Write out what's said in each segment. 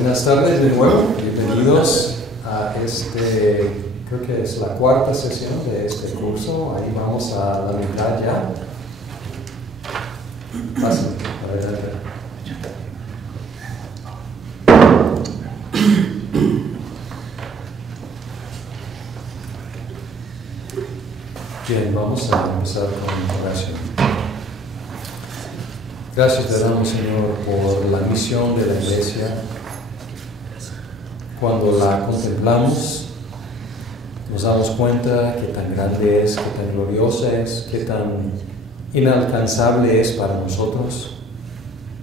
Buenas tardes de nuevo, bienvenidos a creo que es la cuarta sesión de este curso. Ahí vamos a la mitad ya. Pasen, adelante. Bien, vamos a empezar con oración. Gracias te damos, Señor, por la misión de la Iglesia. Cuando la contemplamos, nos damos cuenta que tan grande es, que tan gloriosa es, que tan inalcanzable es para nosotros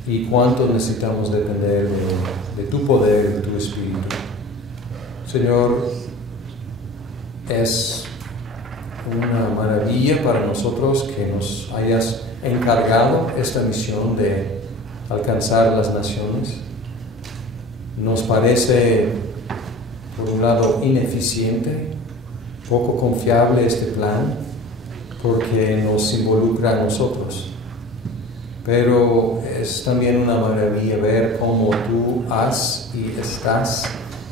y cuánto necesitamos depender de tu poder, de tu Espíritu. Señor, es una maravilla para nosotros que nos hayas encargado esta misión de alcanzar las naciones. Nos parece, por un lado, ineficiente, poco confiable este plan, porque nos involucra a nosotros. Pero es también una maravilla ver cómo tú has y estás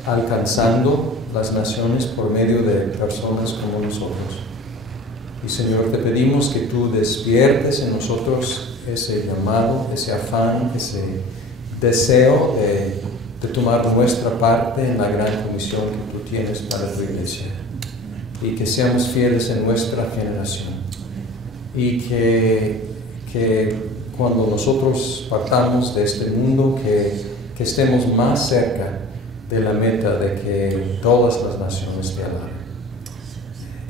alcanzando las naciones por medio de personas como nosotros. Y Señor, te pedimos que tú despiertes en nosotros ese llamado, ese afán, ese deseo de tomar nuestra parte en la gran comisión que tú tienes para tu iglesia. Y que seamos fieles en nuestra generación. Y que cuando nosotros partamos de este mundo, que estemos más cerca de la meta de que todas las naciones te alaben.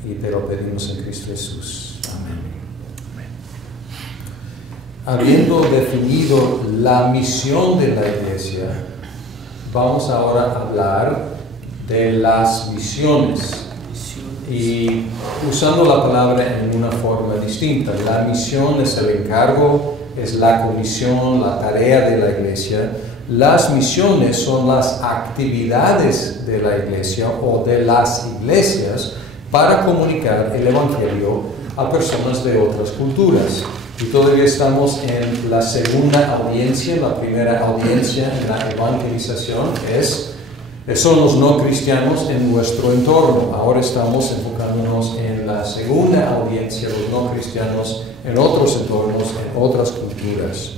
Y te lo pedimos en Cristo Jesús. Amén. Habiendo definido la misión de la iglesia, vamos ahora a hablar de las misiones. Y usando la palabra en una forma distinta. La misión es el encargo, es la comisión, la tarea de la iglesia. Las misiones son las actividades de la iglesia o de las iglesias para comunicar el Evangelio a personas de otras culturas. Y todavía estamos en la segunda audiencia. La primera audiencia en la evangelización son los no cristianos en nuestro entorno. Ahora estamos enfocándonos en la segunda audiencia, los no cristianos en otros entornos, en otras culturas.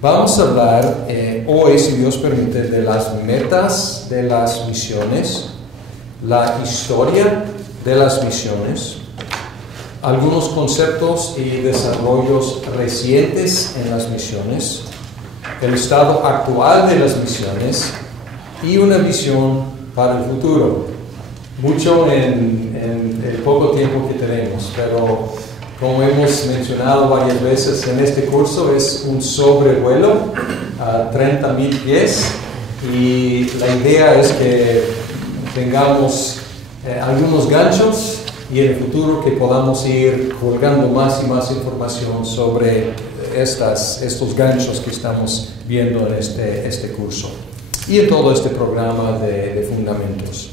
Vamos a hablar hoy, si Dios permite, de las metas de las misiones, la historia de las misiones, algunos conceptos y desarrollos recientes en las misiones, el estado actual de las misiones y una visión para el futuro. Mucho en el poco tiempo que tenemos, pero como hemos mencionado varias veces en este curso, es un sobrevuelo a 30,000 pies y la idea es que tengamos algunos ganchos y en el futuro que podamos ir colgando más y más información sobre estos ganchos que estamos viendo en este curso y en todo este programa de fundamentos.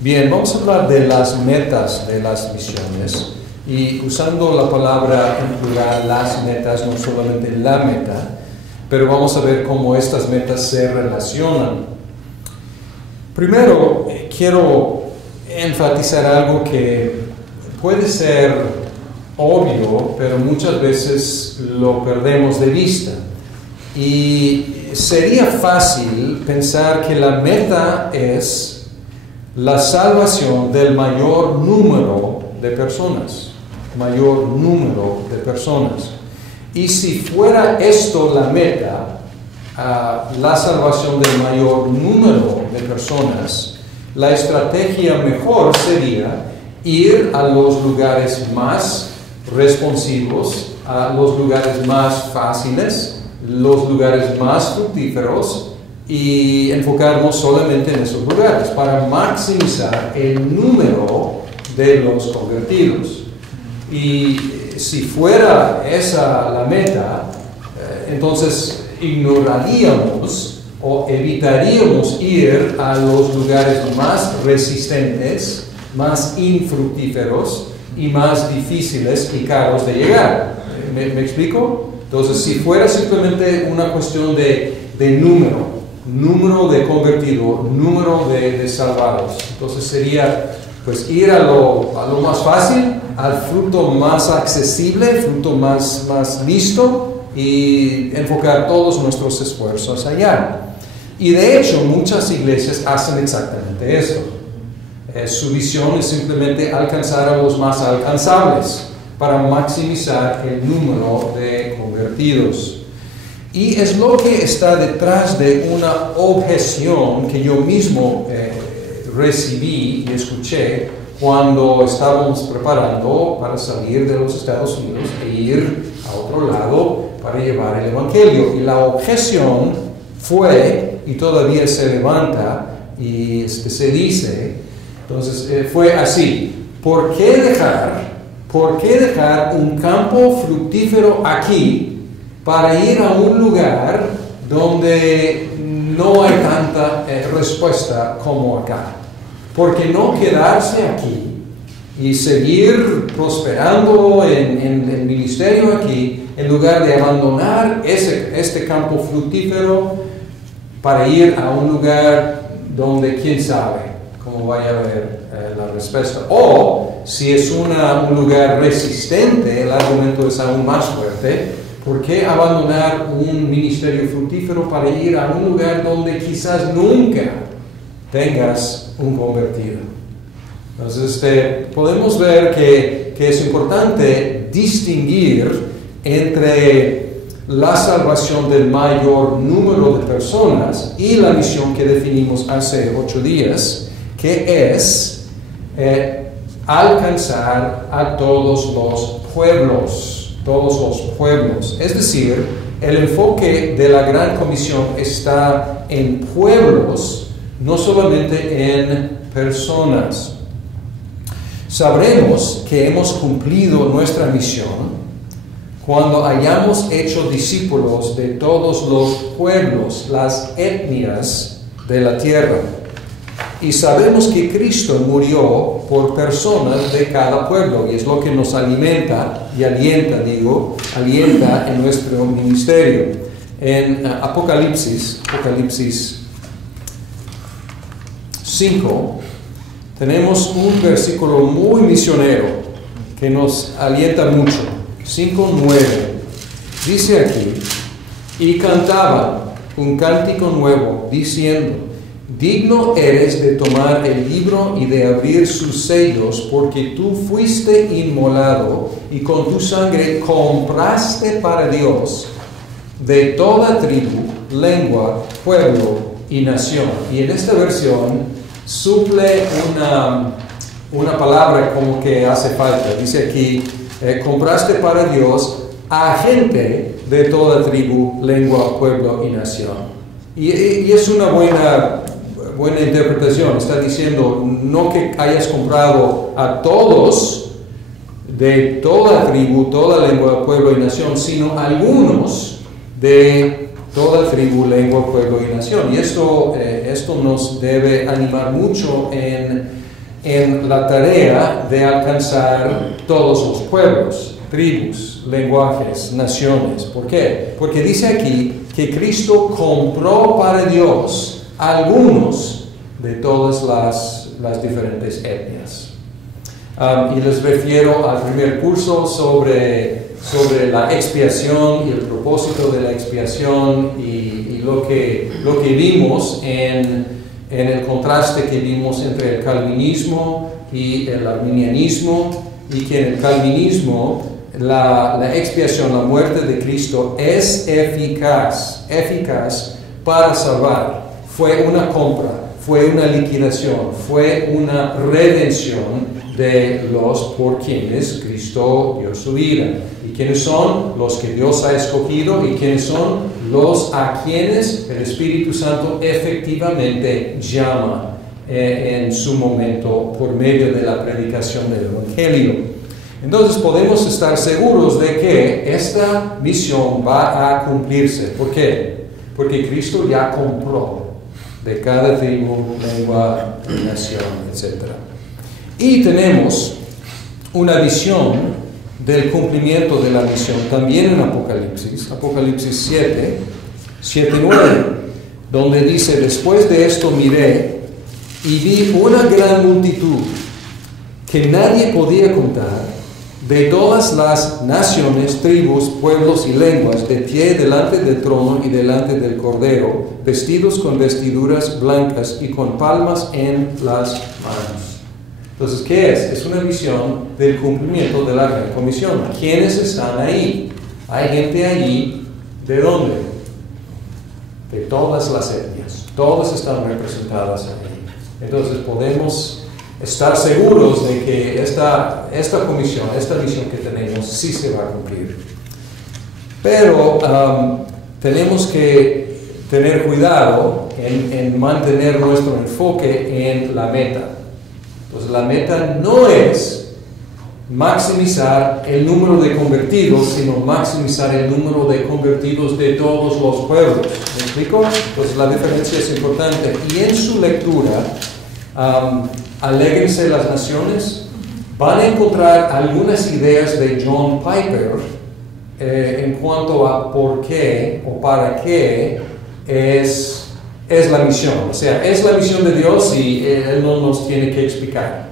Bien, vamos a hablar de las metas de las misiones y usando la palabra en plural, las metas, no solamente la meta, pero vamos a ver cómo estas metas se relacionan. Primero, quiero enfatizar algo que puede ser obvio, pero muchas veces lo perdemos de vista. Y sería fácil pensar que la meta es la salvación del mayor número de personas. Y si fuera esto la meta, la salvación del mayor número de personas, la estrategia mejor sería ir a los lugares más responsivos, a los lugares más fáciles, los lugares más fructíferos y enfocarnos solamente en esos lugares para maximizar el número de los convertidos. Y si fuera esa la meta, entonces ignoraríamos o evitaríamos ir a los lugares más resistentes, más infructíferos y más difíciles y caros de llegar. ¿Me explico? Entonces, si fuera simplemente una cuestión de número, número de convertidos, número de salvados. Entonces sería pues ir a lo más fácil, al fruto más accesible, fruto más listo, y enfocar todos nuestros esfuerzos allá. Y de hecho muchas iglesias hacen exactamente eso. Su visión es simplemente alcanzar a los más alcanzables para maximizar el número de convertidos. Y es lo que está detrás de una objeción que yo mismo recibí y escuché cuando estábamos preparando para salir de los Estados Unidos e ir a otro lado para llevar el Evangelio. Y la objeción fue, y todavía se levanta, y se dice, entonces fue así: ¿por qué dejar un campo fructífero aquí para ir a un lugar donde no hay tanta respuesta como acá? ¿Por qué no quedarse aquí y seguir prosperando en el ministerio aquí, en lugar de abandonar este campo fructífero para ir a un lugar donde quién sabe cómo vaya a haber la respuesta? O si es un lugar resistente, el argumento es aún más fuerte: ¿por qué abandonar un ministerio fructífero para ir a un lugar donde quizás nunca tengas un convertido? Entonces podemos ver que es importante distinguir entre la salvación del mayor número de personas y la misión que definimos hace 8 días, que es alcanzar a todos los pueblos. Es decir, el enfoque de la Gran Comisión está en pueblos, no solamente en personas. Sabremos que hemos cumplido nuestra misión cuando hayamos hecho discípulos de todos los pueblos, las etnias de la tierra. Y sabemos que Cristo murió por personas de cada pueblo, y es lo que nos alimenta y alienta en nuestro ministerio. En Apocalipsis 5, tenemos un versículo muy misionero que nos alienta mucho. 5:9. Dice aquí: y cantaban un cántico nuevo, diciendo: digno eres de tomar el libro y de abrir sus sellos, porque tú fuiste inmolado y con tu sangre compraste para Dios de toda tribu, lengua, pueblo y nación. Y en esta versión suple una palabra como que hace falta. Dice aquí: compraste para Dios a gente de toda tribu, lengua, pueblo y nación. Y es una buena interpretación. Está diciendo no que hayas comprado a todos de toda tribu, toda lengua, pueblo y nación, sino algunos de toda tribu, lengua, pueblo y nación. Y esto nos debe animar mucho en la tarea de alcanzar todos los pueblos, tribus, lenguajes, naciones. ¿Por qué? Porque dice aquí que Cristo compró para Dios algunos de todas las diferentes etnias. Y les refiero al primer curso sobre la expiación y el propósito de la expiación, y lo que vimos en el contraste que vimos entre el calvinismo y el arminianismo, y que en el calvinismo la expiación, la muerte de Cristo es eficaz para salvar. Fue una compra, fue una liquidación, fue una redención de los por quienes Cristo dio su vida. ¿Y quiénes son? Los que Dios ha escogido. ¿Y quiénes son? Los a quienes el Espíritu Santo efectivamente llama en su momento por medio de la predicación del Evangelio. Entonces podemos estar seguros de que esta misión va a cumplirse. ¿Por qué? Porque Cristo ya compró de cada tribu, lengua, nación, etc. Y tenemos una visión del cumplimiento de la misión también en Apocalipsis 7:9. donde dice, después de esto miré y vi una gran multitud que nadie podía contar, de todas las naciones, tribus, pueblos y lenguas, de pie delante del trono y delante del Cordero, vestidos con vestiduras blancas y con palmas en las manos. Entonces, ¿qué es? Es una visión del cumplimiento de la Gran Comisión. ¿Quiénes están ahí? Hay gente allí, ¿de dónde? De todas las etnias. Todas están representadas ahí. Entonces, podemos estar seguros de que esta comisión, esta misión que tenemos, sí se va a cumplir. Pero tenemos que tener cuidado en mantener nuestro enfoque en la meta. Entonces, la meta no es maximizar el número de convertidos, sino maximizar el número de convertidos de todos los pueblos. ¿Me explico? Entonces, la diferencia es importante. Y en su lectura, Alégrense las naciones, van a encontrar algunas ideas de John Piper en cuanto a por qué o para qué es la misión. O sea, es la misión de Dios y Él no nos tiene que explicar.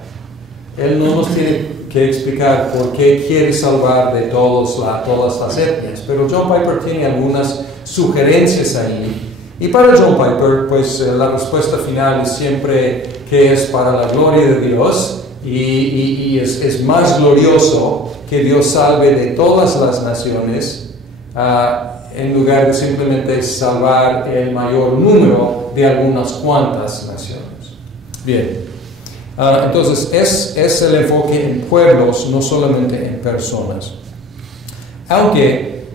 Él no nos tiene que explicar por qué quiere salvar de todas las etnias. Pero John Piper tiene algunas sugerencias ahí. Y para John Piper, pues la respuesta final es siempre que es para la gloria de Dios y es más glorioso que Dios salve de todas las naciones en lugar de simplemente salvar el mayor número de algunas cuantas naciones. Bien, entonces es el enfoque en pueblos, no solamente en personas. Aunque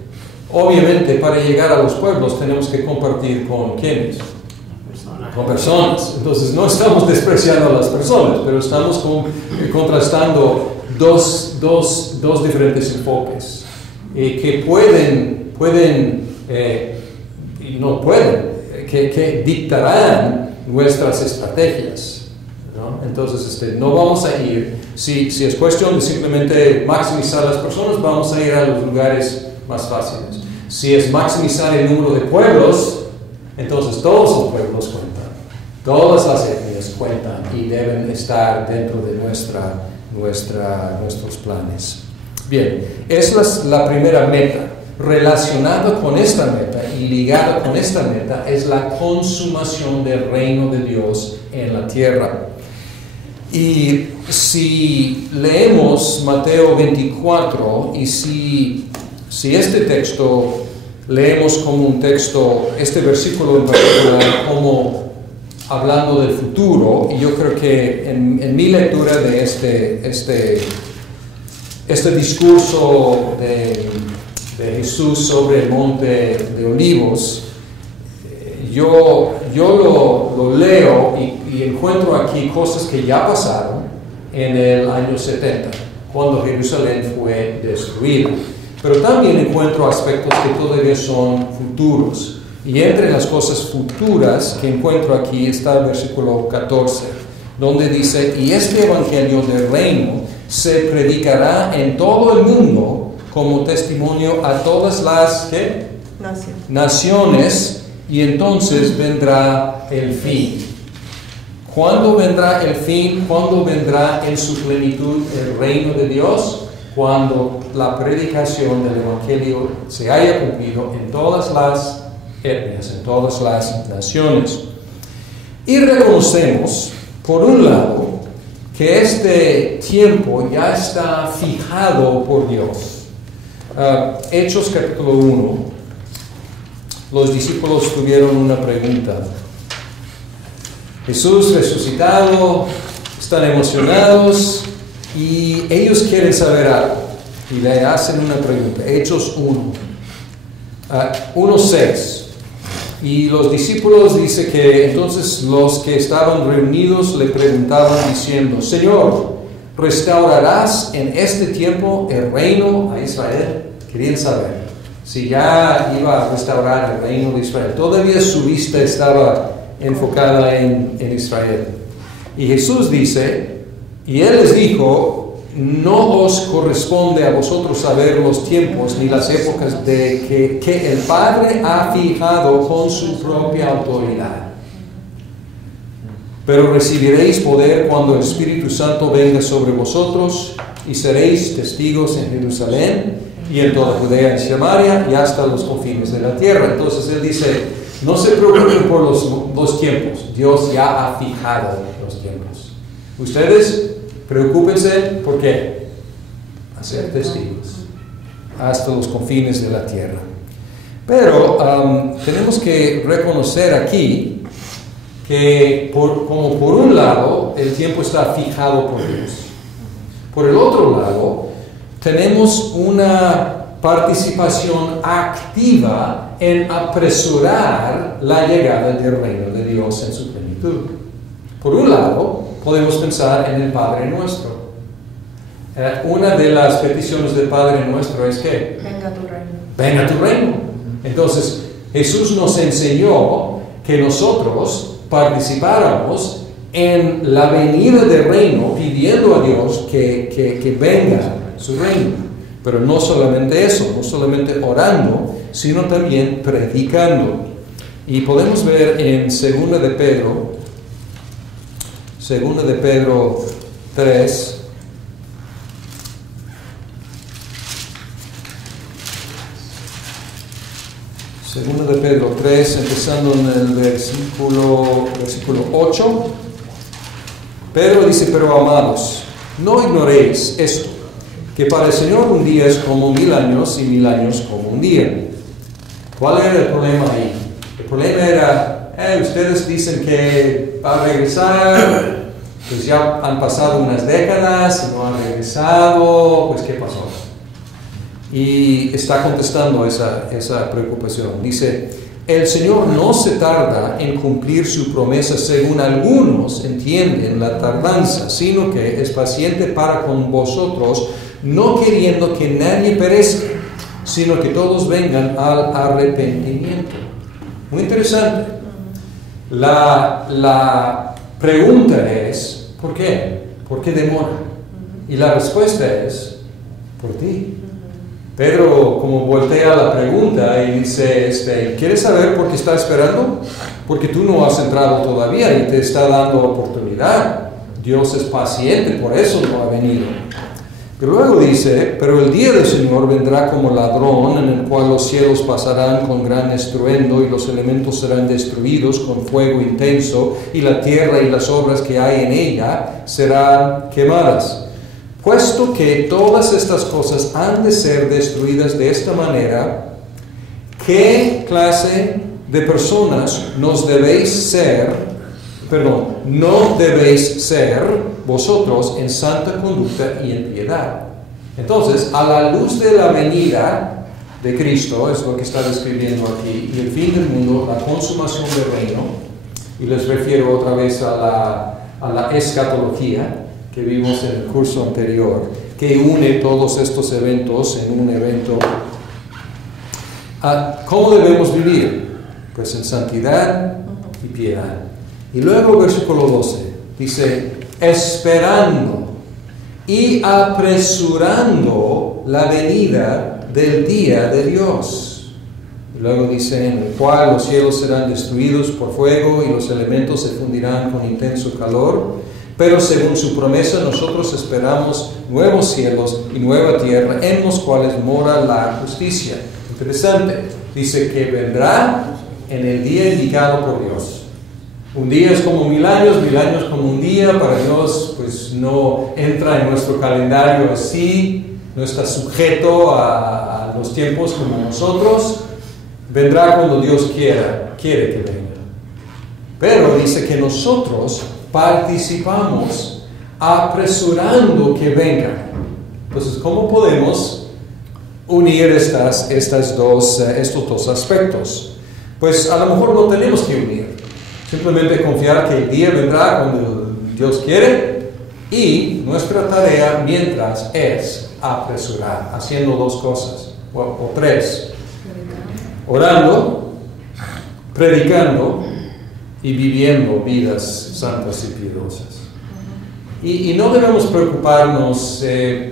obviamente, para llegar a los pueblos tenemos que compartir con ¿quiénes? Con personas. Entonces, no estamos despreciando a las personas, pero estamos contrastando dos diferentes enfoques que que dictarán nuestras estrategias, ¿no? Entonces, no vamos a ir, si es cuestión de simplemente maximizar a las personas, vamos a ir a los lugares más fáciles. Si es maximizar el número de pueblos, entonces todos los pueblos cuentan, todas las etnias cuentan y deben estar dentro de nuestros planes. Bien, esa es la primera meta. Relacionada con esta meta y ligada con esta meta es la consumación del reino de Dios en la tierra. Y si leemos Mateo 24 y si este texto leemos como un texto, este versículo en particular, como hablando del futuro, y yo creo que en mi lectura de este discurso de Jesús sobre el monte de Olivos, yo lo leo y encuentro aquí cosas que ya pasaron en el año 70, cuando Jerusalén fue destruida. Pero también encuentro aspectos que todavía son futuros. Y entre las cosas futuras que encuentro aquí está el versículo 14, donde dice, y este evangelio del reino se predicará en todo el mundo como testimonio a todas las naciones, y entonces vendrá el fin. ¿Cuándo vendrá el fin? ¿Cuándo vendrá en su plenitud el reino de Dios? Cuando la predicación del Evangelio se haya cumplido en todas las etnias, en todas las naciones. Y reconocemos, por un lado, que este tiempo ya está fijado por Dios. Hechos capítulo 1, los discípulos tuvieron una pregunta. Jesús resucitado, están emocionados y ellos quieren saber algo y le hacen una pregunta. Hechos 1:6. Y los discípulos dice que entonces los que estaban reunidos le preguntaban diciendo, Señor, ¿restaurarás en este tiempo el reino a Israel? Querían saber si ya iba a restaurar el reino de Israel. Todavía su vista estaba enfocada en Israel. Y Jesús dice, y Él les dijo, no os corresponde a vosotros saber los tiempos ni las épocas de que el Padre ha fijado con su propia autoridad. Pero recibiréis poder cuando el Espíritu Santo venga sobre vosotros, y seréis testigos en Jerusalén y en toda Judea y Samaria y hasta los confines de la tierra. Entonces él dice, no se preocupen por los tiempos, Dios ya ha fijado los tiempos. Ustedes preocúpense, ¿por qué? Hacer testigos hasta los confines de la tierra. Pero tenemos que reconocer aquí que como por un lado el tiempo está fijado por Dios. Por el otro lado, tenemos una participación activa en apresurar la llegada del reino de Dios en su plenitud. Por un lado, podemos pensar en el Padre Nuestro. Una de las peticiones del Padre Nuestro es que venga tu reino. Venga tu reino. Entonces, Jesús nos enseñó que nosotros participáramos en la venida del reino, pidiendo a Dios que venga su reino. Pero no solamente eso, no solamente orando, sino también predicando. Y podemos ver en 2 de Pedro 3, Segunda de Pedro 3, empezando en el versículo 8. Pedro dice, pero amados, no ignoréis esto, que para el Señor un día es como 1000 años y 1000 años como un día. ¿Cuál era el problema ahí? El problema era, ustedes dicen que va a regresar, pues ya han pasado unas décadas y no ha regresado, pues ¿qué pasó? Y está contestando esa preocupación. Dice, el Señor no se tarda en cumplir su promesa según algunos entienden la tardanza, sino que es paciente para con vosotros, no queriendo que nadie perezca, sino que todos vengan al arrepentimiento. Muy interesante. La pregunta es, ¿por qué? ¿Por qué demora? Y la respuesta es, por ti. Pedro como voltea la pregunta y dice, ¿quieres saber por qué está esperando? Porque tú no has entrado todavía y te está dando oportunidad. Dios es paciente, por eso no ha venido. Pero luego dice, pero el día del Señor vendrá como ladrón, en el cual los cielos pasarán con gran estruendo y los elementos serán destruidos con fuego intenso, y la tierra y las obras que hay en ella serán quemadas. Puesto que todas estas cosas han de ser destruidas de esta manera, ¿qué clase de personas no debéis ser vosotros en santa conducta y en piedad? Entonces, a la luz de la venida de Cristo, es lo que está describiendo aquí, y el fin del mundo, la consumación del reino, y les refiero otra vez a la escatología, que vimos en el curso anterior, que une todos estos eventos en un evento. ¿Cómo debemos vivir? Pues en santidad y piedad. Y luego versículo 12, dice, esperando y apresurando la venida del día de Dios. Y luego dice, en el cual los cielos serán destruidos por fuego y los elementos se fundirán con intenso calor. Pero según su promesa nosotros esperamos nuevos cielos y nueva tierra en los cuales mora la justicia. Interesante. Dice que vendrá en el día indicado por Dios. Un día es como 1000 años, 1000 años como un día. Para Dios pues no entra en nuestro calendario así, no está sujeto a los tiempos como nosotros. Vendrá cuando Dios quiere que venga. Pero dice que nosotros participamos apresurando que venga. Entonces, ¿cómo podemos unir estos dos aspectos? Pues a lo mejor no tenemos que unir. Simplemente confiar que el día vendrá cuando Dios quiere, y nuestra tarea mientras es apresurar, haciendo 2 cosas, o 3. Orando, predicando y viviendo vidas santas y piadosas. Y no debemos preocuparnos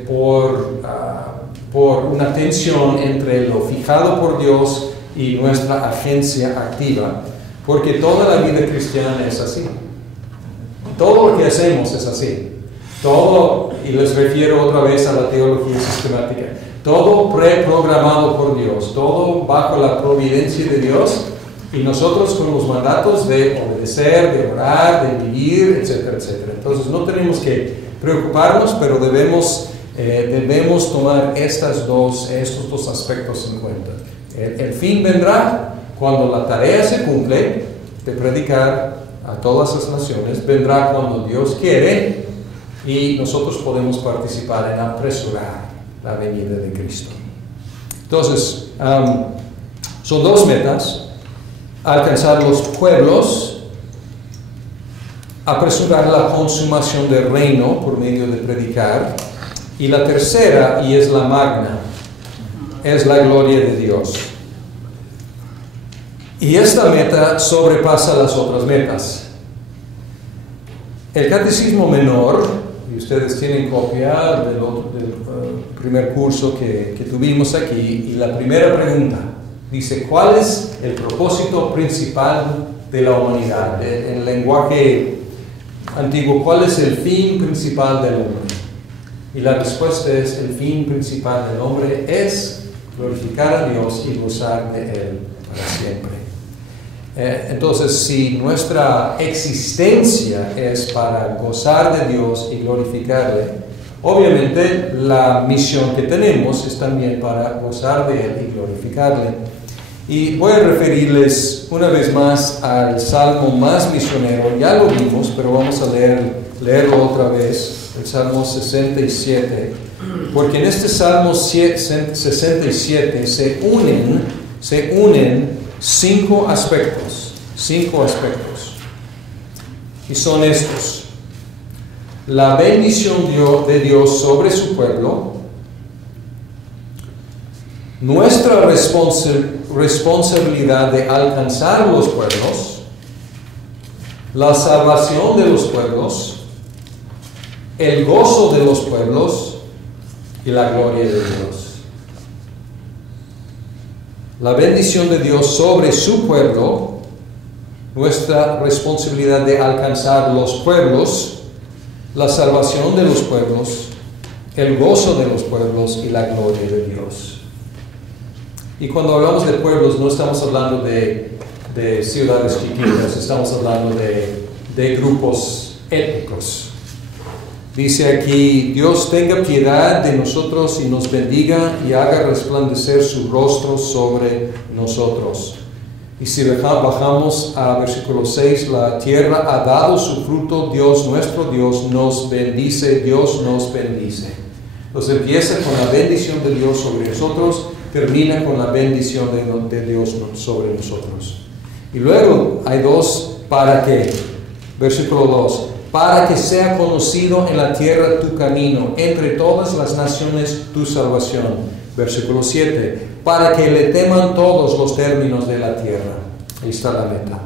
por una tensión entre lo fijado por Dios y nuestra agencia activa, porque toda la vida cristiana es así. Todo lo que hacemos es así. Todo, y les refiero otra vez a la teología sistemática, todo preprogramado por Dios, todo bajo la providencia de Dios, y nosotros con los mandatos de obedecer, de orar, de vivir, etcétera, etcétera. Entonces no tenemos que preocuparnos, pero debemos tomar estos dos aspectos en cuenta. El fin vendrá cuando la tarea se cumple de predicar a todas las naciones, vendrá cuando Dios quiere, y nosotros podemos participar en apresurar la venida de Cristo. Entonces, son dos metas: alcanzar los pueblos, apresurar la consumación del reino por medio de predicar, y la tercera, y es la magna, es la gloria de Dios. Y esta meta sobrepasa las otras metas. El Catecismo Menor, y ustedes tienen copia del primer curso que tuvimos aquí, y la primera pregunta dice: ¿cuál es el propósito principal de la humanidad? En lenguaje antiguo, ¿cuál es el fin principal del hombre? Y la respuesta es: el fin principal del hombre es glorificar a Dios y gozar de Él para siempre. Entonces, si nuestra existencia es para gozar de Dios y glorificarle, obviamente la misión que tenemos es también para gozar de Él y glorificarle. Y voy a referirles una vez más al salmo más misionero. Ya lo vimos, pero vamos a leerlo otra vez, el Salmo 67, porque en este Salmo 67 se unen cinco aspectos, y son estos: la bendición de Dios sobre su pueblo, nuestra responsabilidad de alcanzar los pueblos, la salvación de los pueblos, el gozo de los pueblos y la gloria de Dios. La bendición de Dios sobre su pueblo, nuestra responsabilidad de alcanzar los pueblos, la salvación de los pueblos, el gozo de los pueblos y la gloria de Dios. Y cuando hablamos de pueblos, no estamos hablando de ciudades chiquitas, estamos hablando de grupos étnicos. Dice aquí: Dios tenga piedad de nosotros y nos bendiga y haga resplandecer su rostro sobre nosotros. Y si bajamos a versículo 6, la tierra ha dado su fruto, Dios nuestro Dios nos bendice, Dios nos bendice. Entonces empieza con la bendición de Dios sobre nosotros, termina con la bendición de Dios sobre nosotros. Y luego hay dos: ¿para qué? Versículo 2. Para que sea conocido en la tierra tu camino, entre todas las naciones tu salvación. Versículo 7. Para que le teman todos los términos de la tierra. Ahí está la meta.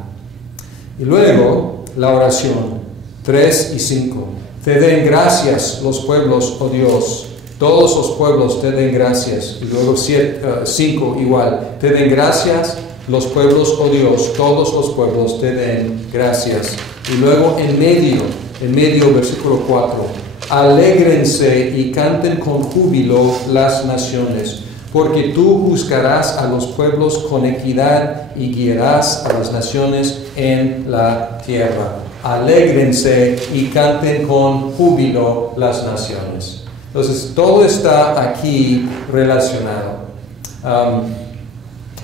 Y luego la oración 3 y 5. Te den gracias los pueblos, oh Dios. Todos los pueblos te den gracias. Y luego 5 igual. Te den gracias los pueblos, oh Dios. Todos los pueblos te den gracias. Y luego en medio, versículo 4, alégrense y canten con júbilo las naciones, porque tú juzgarás a los pueblos con equidad y guiarás a las naciones en la tierra. Alégrense y canten con júbilo las naciones. Entonces, todo está aquí relacionado.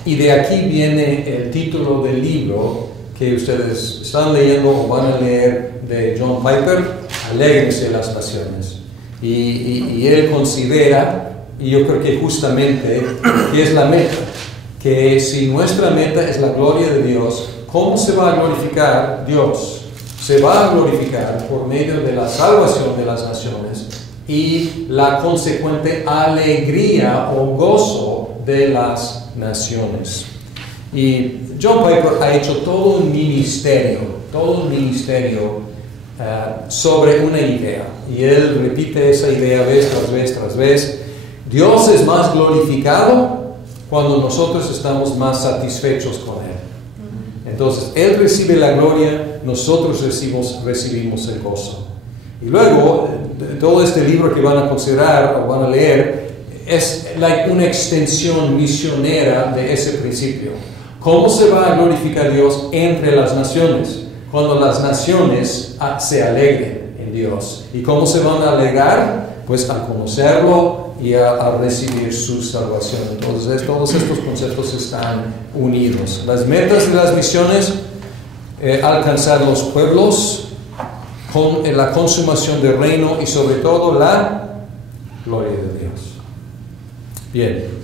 Y de aquí viene el título del libro que ustedes están leyendo o van a leer de John Piper: Alégrense las naciones. Y él considera, y yo creo que justamente, que es la meta, que si nuestra meta es la gloria de Dios, ¿cómo se va a glorificar Dios? Se va a glorificar por medio de la salvación de las naciones y la consecuente alegría o gozo de las naciones. Y John Piper ha hecho todo un ministerio sobre una idea. Y él repite esa idea vez tras vez tras vez. Dios es más glorificado cuando nosotros estamos más satisfechos con Él. Entonces, Él recibe la gloria, nosotros recibimos el gozo. Y luego, todo este libro que van a considerar o van a leer es una extensión misionera de ese principio. ¿Cómo se va a glorificar Dios entre las naciones? Cuando las naciones se alegren en Dios. ¿Y cómo se van a alegrar? Pues al conocerlo y a recibir su salvación. Entonces, todos estos conceptos están unidos. Las metas de las misiones, alcanzar los pueblos con la consumación del reino y sobre todo la gloria de Dios. Bien.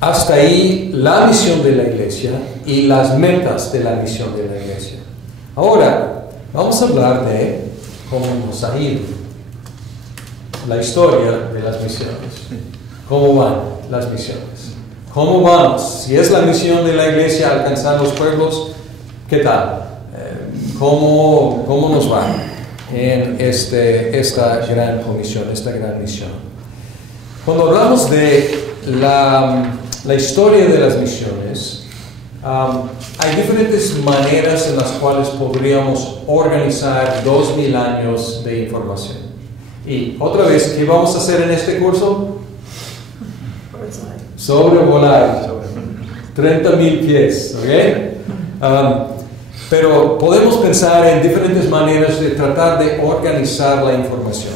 Hasta ahí la misión de la iglesia y las metas de la misión de la iglesia. Ahora, vamos a hablar de cómo nos ha ido. La historia de las misiones. ¿Cómo van las misiones? ¿Cómo vamos? Si es la misión de la iglesia alcanzar los pueblos, ¿qué tal? ¿Cómo nos va en esta gran comisión, esta gran misión? Cuando hablamos de la historia de las misiones, hay diferentes maneras en las cuales podríamos organizar 2000 años de información. Y otra vez, ¿qué vamos a hacer en este curso? Sobrevolar 30,000 pies, ¿ok? Pero podemos pensar en diferentes maneras de tratar de organizar la información.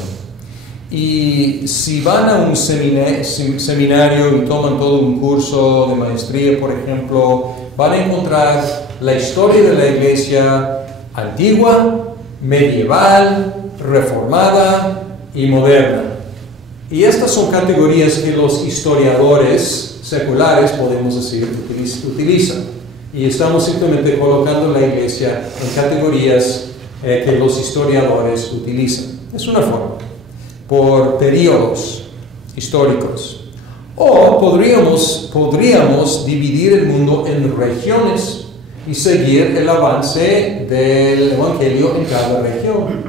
Y si van a un seminario y toman todo un curso de maestría, por ejemplo, van a encontrar la historia de la iglesia antigua, medieval, reformada y moderna. Y estas son categorías que los historiadores seculares, podemos decir, utilizan. Y estamos simplemente colocando la iglesia en categorías que los historiadores utilizan. Es una forma, por periodos históricos. O podríamos dividir el mundo en regiones y seguir el avance del evangelio en cada región.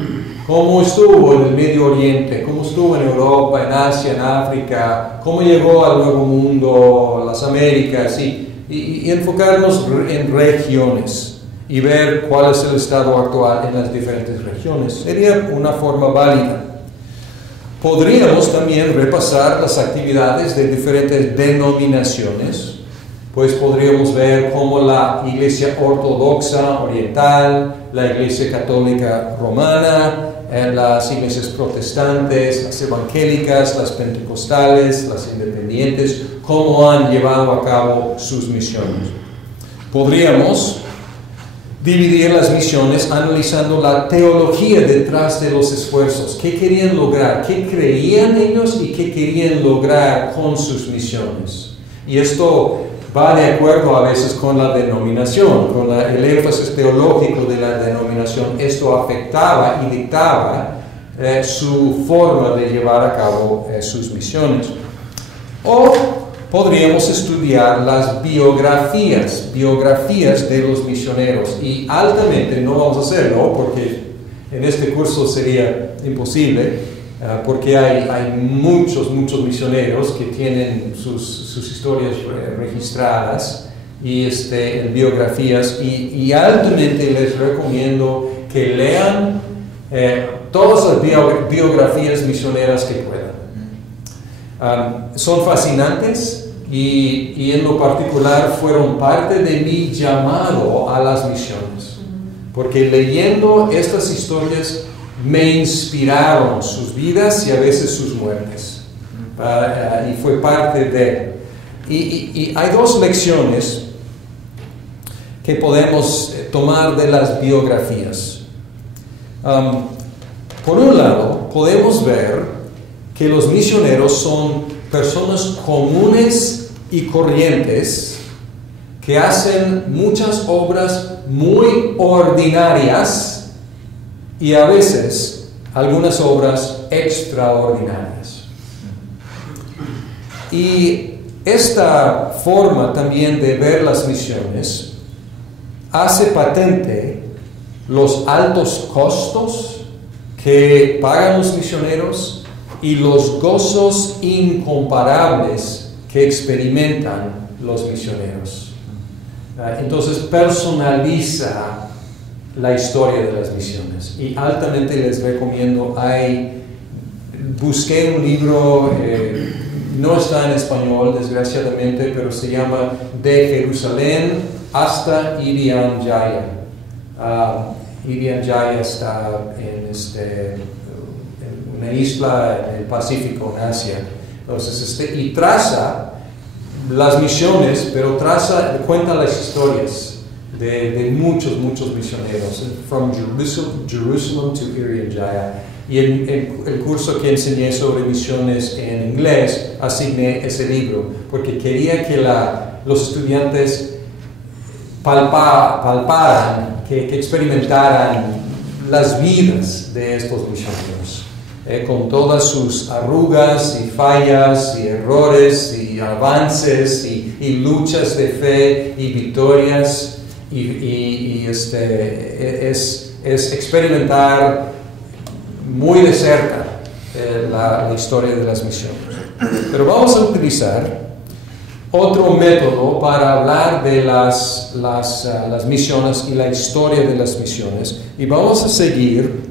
Cómo estuvo en el Medio Oriente, cómo estuvo en Europa, en Asia, en África, cómo llegó al Nuevo Mundo, a las Américas, y enfocarnos en regiones y ver cuál es el estado actual en las diferentes regiones. Sería una forma válida. Podríamos también repasar las actividades de diferentes denominaciones, pues podríamos ver cómo la Iglesia Ortodoxa Oriental, la Iglesia Católica Romana, las iglesias protestantes, las evangélicas, las pentecostales, las independientes, cómo han llevado a cabo sus misiones. Podríamos dividir las misiones analizando la teología detrás de los esfuerzos. ¿Qué querían lograr? ¿Qué creían ellos y qué querían lograr con sus misiones? Y esto va de acuerdo a veces con la denominación, con el énfasis teológico de la denominación. Esto afectaba y dictaba su forma de llevar a cabo sus misiones. O podríamos estudiar las biografías de los misioneros. Y altamente no vamos a hacerlo porque en este curso sería imposible. Porque hay muchos misioneros que tienen sus historias registradas y en biografías, y altamente les recomiendo que lean todas las biografías misioneras que puedan. Son fascinantes y en lo particular fueron parte de mi llamado a las misiones, porque leyendo estas historias me inspiraron sus vidas y a veces sus muertes. Y fue parte de... Y hay dos lecciones que podemos tomar de las biografías. Por un lado, podemos ver que los misioneros son personas comunes y corrientes que hacen muchas obras muy ordinarias y a veces algunas obras extraordinarias. Y esta forma también de ver las misiones hace patente los altos costos que pagan los misioneros y los gozos incomparables que experimentan los misioneros. Entonces personaliza la historia de las misiones y altamente les recomiendo. Busqué un libro, no está en español desgraciadamente, pero se llama De Jerusalén hasta Irian Jaya. Irian Jaya está en una isla en el Pacífico, en Asia. Entonces, y traza las misiones, pero cuenta las historias de muchos misioneros, from Jerusalem to Irian Jaya. Y el curso que enseñé sobre misiones en inglés, asigné ese libro, porque quería que los estudiantes palparan, que experimentaran las vidas de estos misioneros, con todas sus arrugas y fallas y errores y avances y luchas de fe y victorias, es experimentar muy de cerca la historia de las misiones. Pero vamos a utilizar otro método para hablar de las misiones y la historia de las misiones, y vamos a seguir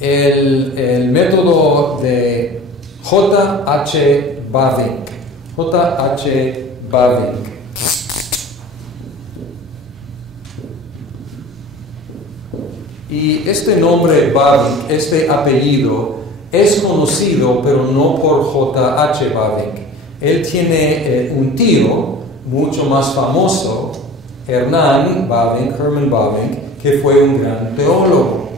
el método de J.H. Bavinck. J.H. Bavinck. Y este nombre Bavinck, este apellido, es conocido, pero no por J.H. Bavinck. Él tiene un tío mucho más famoso, Herman Bavinck, que fue un gran teólogo.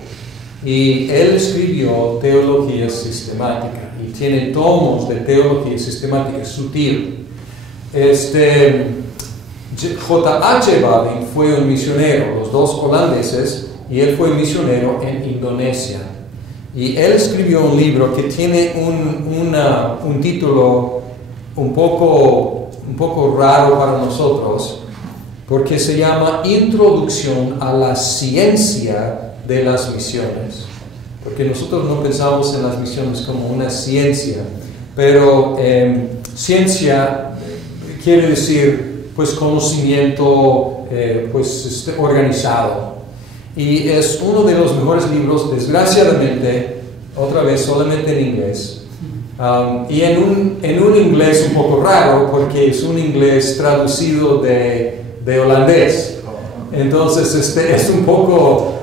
Y él escribió teología sistemática y tiene tomos de teología sistemática, su tío. J.H. Bavinck fue un misionero, los dos holandeses, y él fue misionero en Indonesia. Y él escribió un libro que tiene un título un poco raro para nosotros, porque se llama Introducción a la ciencia de las misiones. Porque nosotros no pensamos en las misiones como una ciencia, pero ciencia quiere decir pues conocimiento organizado. Y es uno de los mejores libros, desgraciadamente, otra vez solamente en inglés. Y en un inglés un poco raro, porque es un inglés traducido de holandés. Entonces es un poco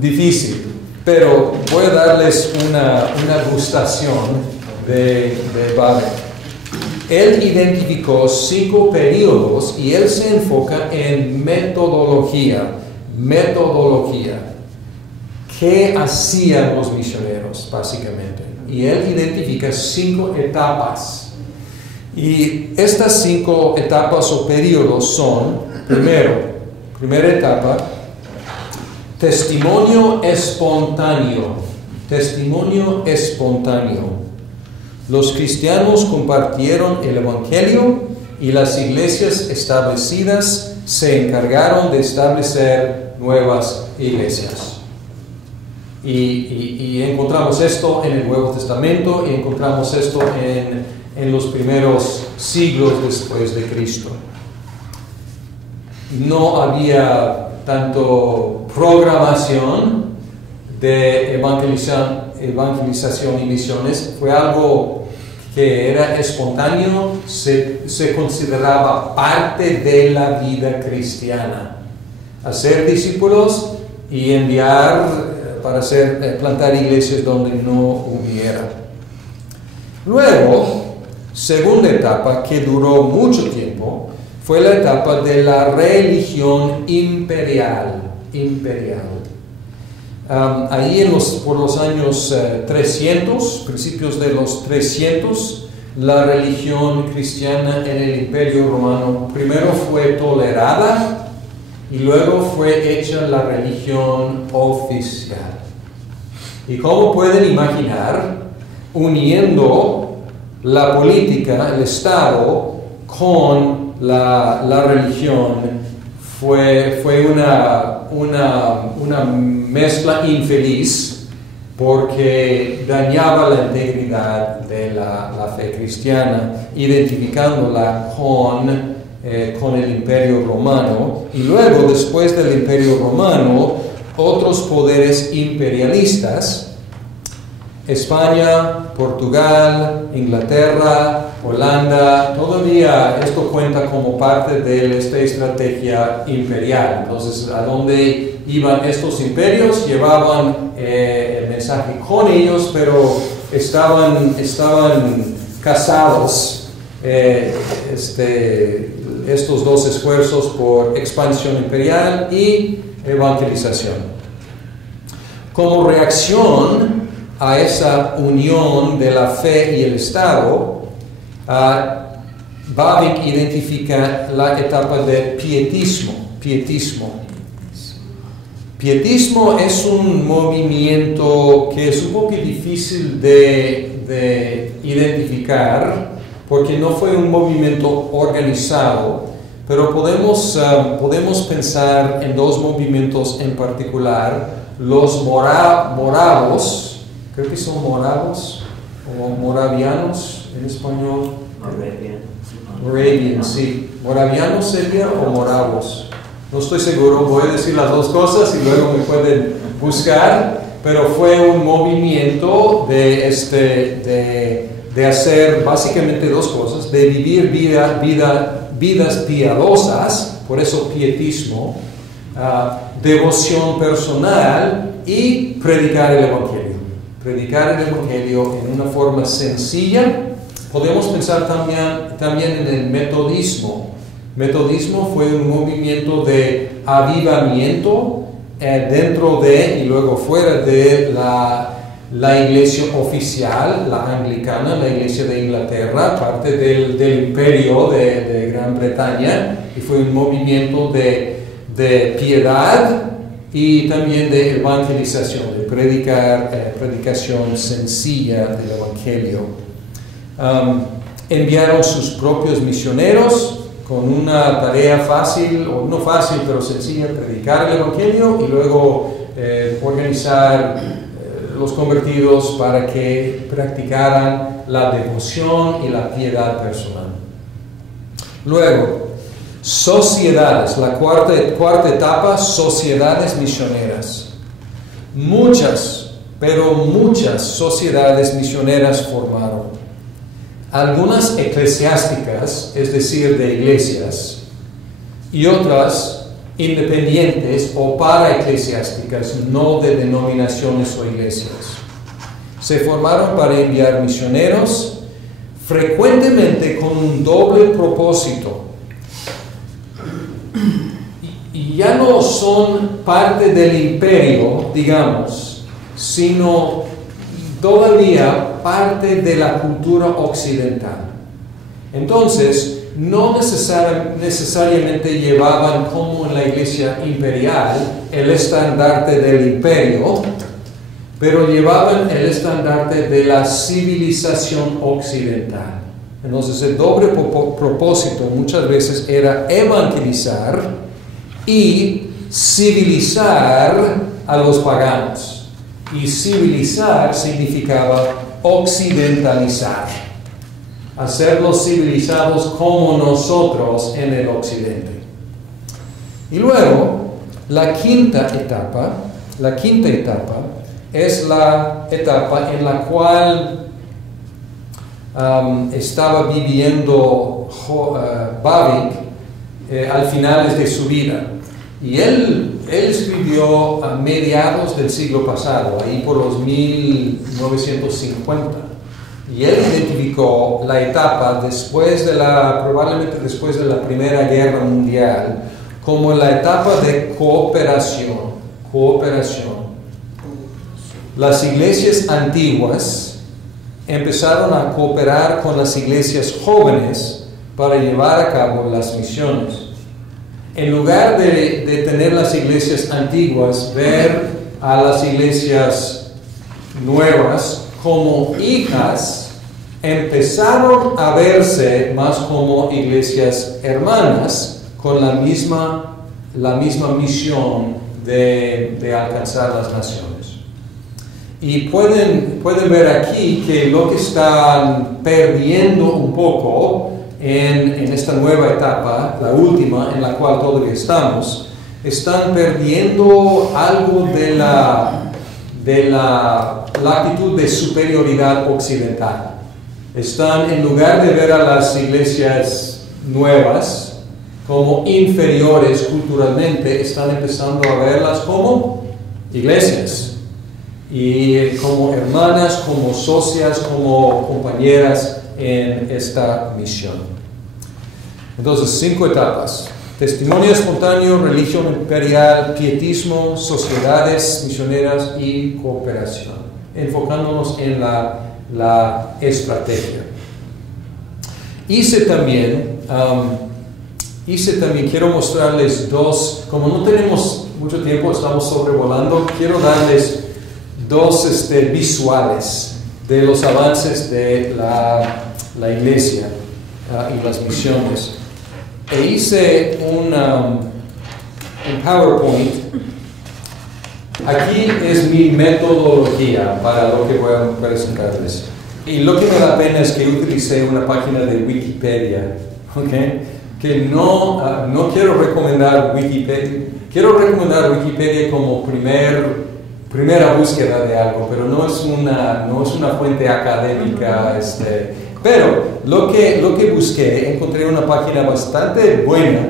difícil, pero voy a darles una gustación de Bavinck. Él identificó 5 periodos y él se enfoca en metodología. ¿Qué hacían los misioneros, básicamente? Y él identifica 5 etapas. Y estas 5 etapas o periodos son, primera etapa, testimonio espontáneo. Testimonio espontáneo. Los cristianos compartieron el Evangelio y las iglesias establecidas se encargaron de establecer nuevas iglesias. Y encontramos esto en el Nuevo Testamento y encontramos esto en los primeros siglos después de Cristo. No había tanto programación de evangelización y misiones, fue algo que era espontáneo, se consideraba parte de la vida cristiana. Hacer discípulos y enviar para plantar iglesias donde no hubiera. Luego, segunda etapa que duró mucho tiempo, fue la etapa de la religión imperial. Ahí por los años 300, principios de los 300, la religión cristiana en el Imperio Romano primero fue tolerada y luego fue hecha la religión oficial. Y como pueden imaginar, uniendo la política, el Estado, con la religión, fue una mezcla infeliz porque dañaba la integridad de la fe cristiana, identificándola con el Imperio Romano, y luego, después del Imperio Romano, otros poderes imperialistas, España, Portugal, Inglaterra, Holanda. Todavía esto cuenta como parte de esta estrategia imperial. Entonces, a donde iban estos imperios, llevaban el mensaje con ellos, pero estaban casados estos dos esfuerzos por expansión imperial y evangelización. Como reacción a esa unión de la fe y el Estado, Bavinck identifica la etapa de pietismo. Pietismo es un movimiento que es un poco difícil de identificar porque no fue un movimiento organizado, pero podemos pensar en dos movimientos en particular: los moravos, creo que son moravos o moravianos en español. Moravian, sí. ¿Moravianos sería o moravos? No estoy seguro, voy a decir las dos cosas y luego me pueden buscar, pero fue un movimiento de hacer básicamente dos cosas: de vivir vidas piadosas, por eso pietismo, devoción personal y predicar el Evangelio. Predicar el Evangelio en una forma sencilla. Podemos pensar también en el metodismo. Metodismo fue un movimiento de avivamiento dentro de y luego fuera de la iglesia oficial, la anglicana, la iglesia de Inglaterra, parte del imperio de Gran Bretaña, y fue un movimiento de piedad y también de evangelización, de predicación sencilla del Evangelio. Enviaron sus propios misioneros con una tarea fácil, o no fácil, pero sencilla: predicar el Evangelio y luego organizar los convertidos para que practicaran la devoción y la piedad personal. Luego, sociedades, la cuarta etapa, sociedades misioneras. Muchas sociedades misioneras formaron. Algunas eclesiásticas, es decir, de iglesias, y otras independientes o paraeclesiásticas, no de denominaciones o iglesias. Se formaron para enviar misioneros, frecuentemente con un doble propósito. Y ya no son parte del imperio, digamos, sino todavía parte de la cultura occidental. Entonces, no necesariamente llevaban, como en la iglesia imperial, el estandarte del imperio, pero llevaban el estandarte de la civilización occidental. Entonces, el doble propósito muchas veces era evangelizar y civilizar a los paganos. Y civilizar significaba occidentalizar, hacerlos civilizados como nosotros en el occidente. Y luego, la quinta etapa es la etapa en la cual estaba viviendo Bavinck al finales de su vida. Y él escribió a mediados del siglo pasado, ahí por los 1950. Y él identificó la etapa probablemente después de la Primera Guerra Mundial, como la etapa de cooperación. Las iglesias antiguas empezaron a cooperar con las iglesias jóvenes para llevar a cabo las misiones. En lugar de tener las iglesias antiguas, ver a las iglesias nuevas como hijas, empezaron a verse más como iglesias hermanas con la misma la misma misión de alcanzar las naciones. Y pueden ver aquí que lo que están perdiendo un poco en esta nueva etapa, la última en la cual todavía estamos, están perdiendo algo de la actitud de superioridad occidental. Están, en lugar de ver a las iglesias nuevas como inferiores culturalmente, están empezando a verlas como iglesias. Y como hermanas, como socias, como compañeras en esta misión. Entonces, 5 etapas: testimonio espontáneo, religión imperial, pietismo, sociedades misioneras y cooperación, enfocándonos en la estrategia. Hice también, quiero mostrarles 2, como no tenemos mucho tiempo, estamos sobrevolando, quiero darles 2 visuales de los avances de la iglesia y las misiones. E hice un PowerPoint. Aquí es mi metodología para lo que voy a presentarles. Y lo que me da pena es que utilicé una página de Wikipedia, ¿okay? Que no quiero recomendar Wikipedia. Quiero recomendar Wikipedia como primera búsqueda de algo, pero no es una fuente académica. Pero lo que busqué, encontré una página bastante buena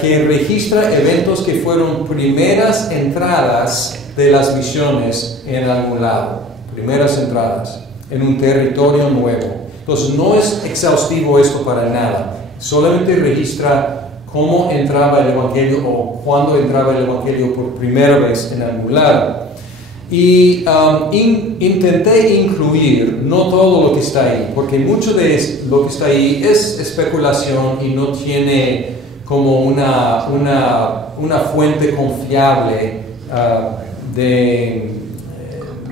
que registra eventos que fueron primeras entradas de las misiones en algún lado, primeras entradas en un territorio nuevo. Entonces no es exhaustivo esto para nada, solamente registra cómo entraba el Evangelio o cuándo entraba el Evangelio por primera vez en algún lado. Y intenté incluir no todo lo que está ahí, porque mucho de lo que está ahí es especulación y no tiene como una fuente confiable de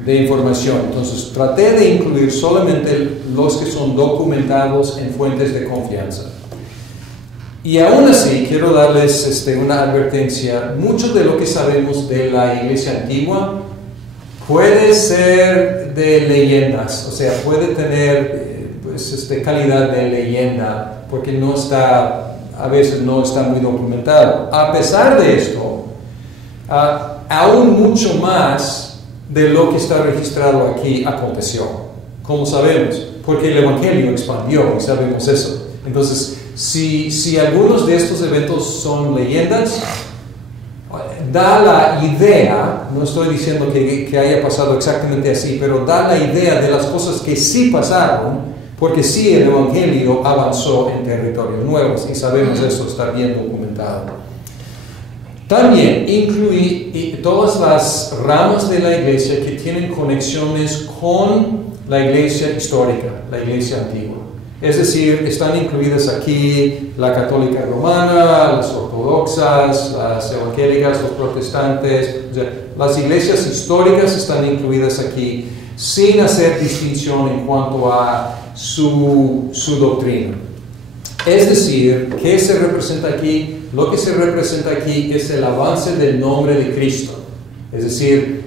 información. Entonces traté de incluir solamente los que son documentados en fuentes de confianza. Y aún así quiero darles una advertencia: mucho de lo que sabemos de la iglesia antigua puede ser de leyendas, o sea, puede tener calidad de leyenda, porque a veces no está muy documentado. A pesar de esto, aún mucho más de lo que está registrado aquí aconteció. ¿Cómo sabemos? Porque el Evangelio expandió y sabemos eso. Entonces, si algunos de estos eventos son leyendas, da la idea, no estoy diciendo que haya pasado exactamente así, pero da la idea de las cosas que sí pasaron, porque sí el Evangelio avanzó en territorios nuevos y sabemos eso, está bien documentado. También incluí todas las ramas de la iglesia que tienen conexiones con la iglesia histórica, la iglesia antigua. Es decir, están incluidas aquí la católica romana, las ortodoxas, las evangélicas, los protestantes. O sea, las iglesias históricas están incluidas aquí sin hacer distinción en cuanto a su doctrina. Es decir, ¿qué se representa aquí? Lo que se representa aquí es el avance del nombre de Cristo. Es decir,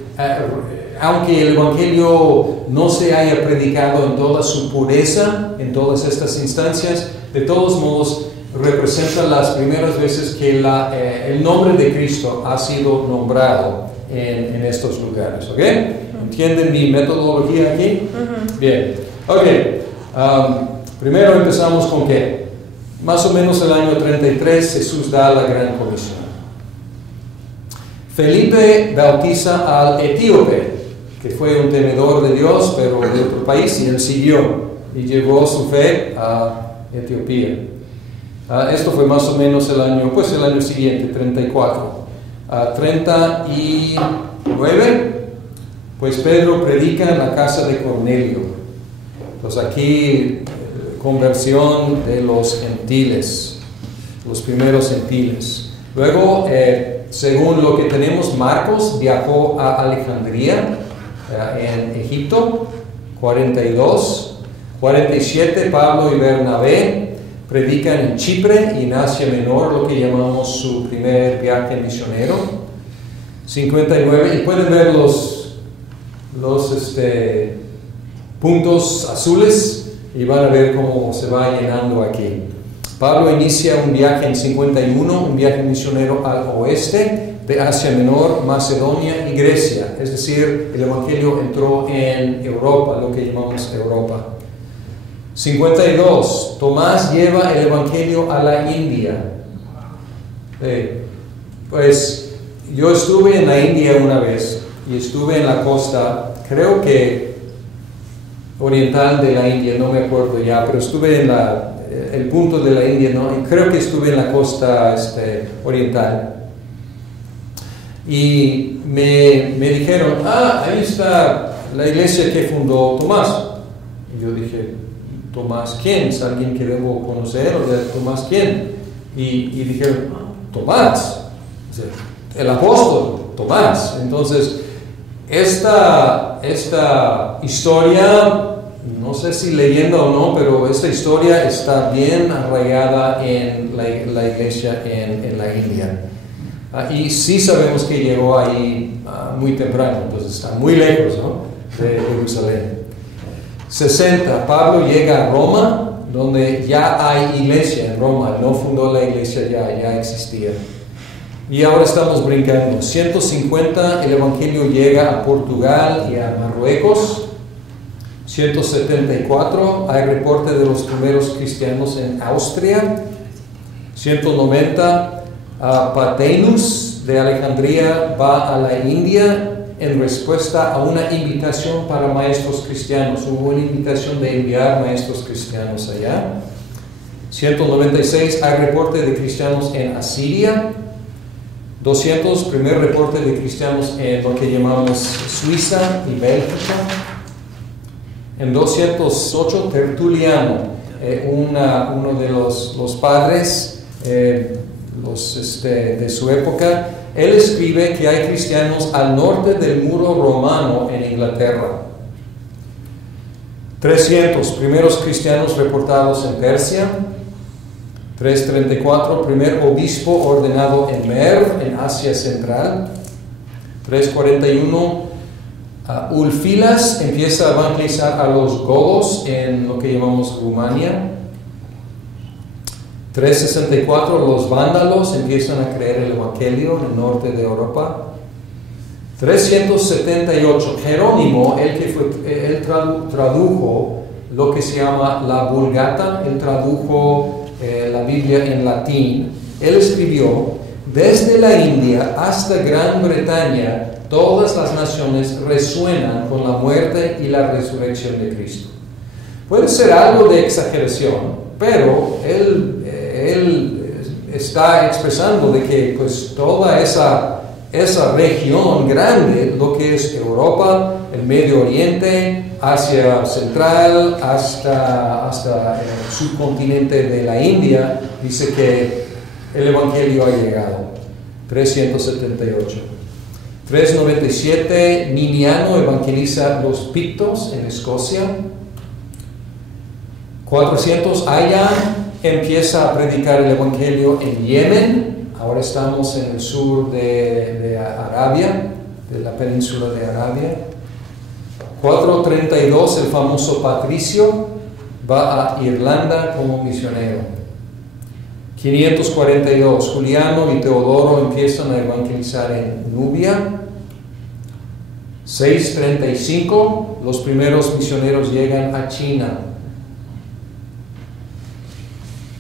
aunque el Evangelio no se haya predicado en toda su pureza, en todas estas instancias, de todos modos representa las primeras veces que el nombre de Cristo ha sido nombrado en estos lugares. ¿Ok? ¿Entienden mi metodología aquí? Bien. Ok. Primero empezamos con ¿qué? Más o menos el año 33 Jesús da la gran comisión. Felipe bautiza al etíope, que fue un temedor de Dios, pero de otro país, y él siguió y llevó su fe a Etiopía. Esto fue más o menos el año siguiente, 34. 39, pues Pedro predica en la casa de Cornelio. Entonces aquí, conversión de los gentiles, los primeros gentiles. Luego, según lo que tenemos, Marcos viajó a Alejandría, en Egipto, 42, 47 Pablo y Bernabé predican en Chipre y en Asia Menor, lo que llamamos su primer viaje misionero. 59, y pueden ver los puntos azules y van a ver cómo se va llenando aquí. Pablo inicia un viaje en 51, un viaje misionero al oeste de Asia Menor, Macedonia y Grecia. Es decir, el Evangelio entró en Europa, lo que llamamos Europa. 52, Tomás lleva el Evangelio a la India. Pues yo estuve en la India una vez y estuve en la costa, creo que oriental de la India, no me acuerdo ya, pero estuve en el punto de la India, ¿no? Y creo que estuve en la costa oriental. Y me dijeron, ahí está la iglesia que fundó Tomás. Y yo dije, ¿Tomás quién? ¿Es alguien que debo conocer? ¿O de Tomás quién? Y dijeron, Tomás, el apóstol Tomás. Entonces, esta historia, no sé si leyenda o no, pero esta historia está bien arraigada en la iglesia en la India. Y sí sabemos que llegó ahí muy temprano, entonces está muy lejos, ¿no?, de Jerusalén. 60, Pablo llega a Roma, donde ya hay iglesia en Roma, no fundó la iglesia, ya existía. Y ahora estamos brincando. 150, el Evangelio llega a Portugal y a Marruecos. 174, hay reporte de los primeros cristianos en Austria. 190, Patenus de Alejandría va a la India en respuesta a una invitación para maestros cristianos. Hubo una invitación de enviar maestros cristianos allá. 196, hay reporte de cristianos en Asiria. 200, primer reporte de cristianos en lo que llamamos Suiza y Bélgica. En 208, Tertuliano, uno de los padres de su época, él escribe que hay cristianos al norte del muro romano en Inglaterra. 300, primeros cristianos reportados en Persia. 334, primer obispo ordenado en Merv, en Asia Central. 341, Ulfilas empieza a evangelizar a los godos en lo que llamamos Rumania. 364, los vándalos empiezan a creer el Evangelio en el norte de Europa. 378, Jerónimo, él tradujo lo que se llama la Vulgata, él tradujo la Biblia en latín. Él escribió, desde la India hasta Gran Bretaña, todas las naciones resuenan con la muerte y la resurrección de Cristo. Puede ser algo de exageración, pero él está expresando de que pues toda esa región grande, lo que es Europa, el Medio Oriente, Asia Central, hasta el subcontinente de la India, dice que el Evangelio ha llegado. 378. 397, Niniano evangeliza los pictos en Escocia. 400, Aya empieza a predicar el Evangelio en Yemen. Ahora estamos en el sur de Arabia, de la península de Arabia. 432, el famoso Patricio va a Irlanda como misionero. 542, Juliano y Teodoro empiezan a evangelizar en Nubia. 635, los primeros misioneros llegan a China.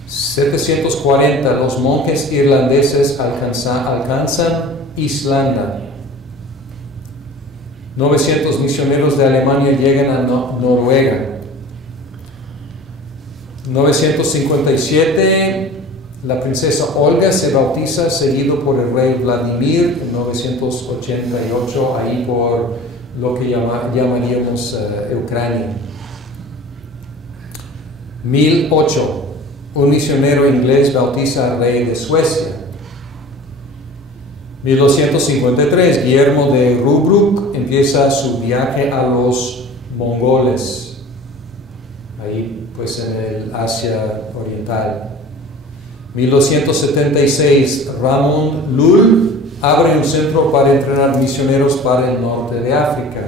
740, los monjes irlandeses alcanzan Islanda. 900 misioneros de Alemania llegan a Noruega. 957, la princesa Olga se bautiza, seguido por el rey Vladimir. En 988, ahí por lo que llamaríamos Ucrania. 1008, un misionero inglés bautiza al rey de Suecia. 1253, Guillermo de Rubruck empieza su viaje a los mongoles. ahí pues en el Asia Oriental. 1276, Ramon Lull abre un centro para entrenar misioneros para el norte de África.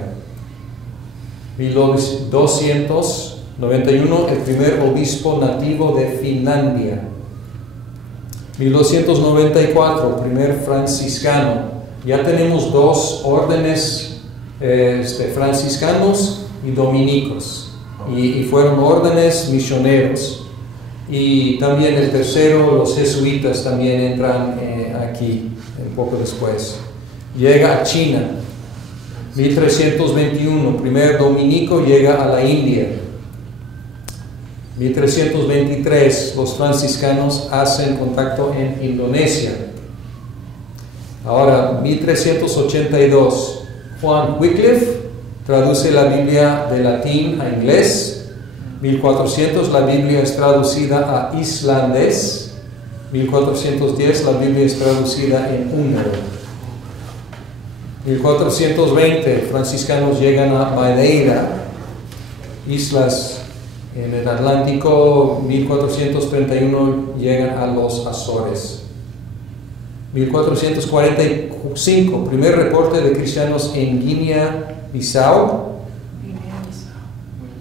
1291, el primer obispo nativo de Finlandia. 1294, primer franciscano. Ya tenemos dos órdenes franciscanos y dominicos, y fueron órdenes misioneros. Y también el tercero, los jesuitas también entran aquí un poco después. Llega a China. 1321, primer dominico llega a la India. 1323, los franciscanos hacen contacto en Indonesia. Ahora, 1382, Juan Wycliffe traduce la Biblia de latín a inglés. 1400, la Biblia es traducida a islandés. 1410, la Biblia es traducida en húngaro. 1420, franciscanos llegan a Madeira, islas en el Atlántico. 1431 llegan a los Azores. 1445, primer reporte de cristianos en Guinea-Bissau,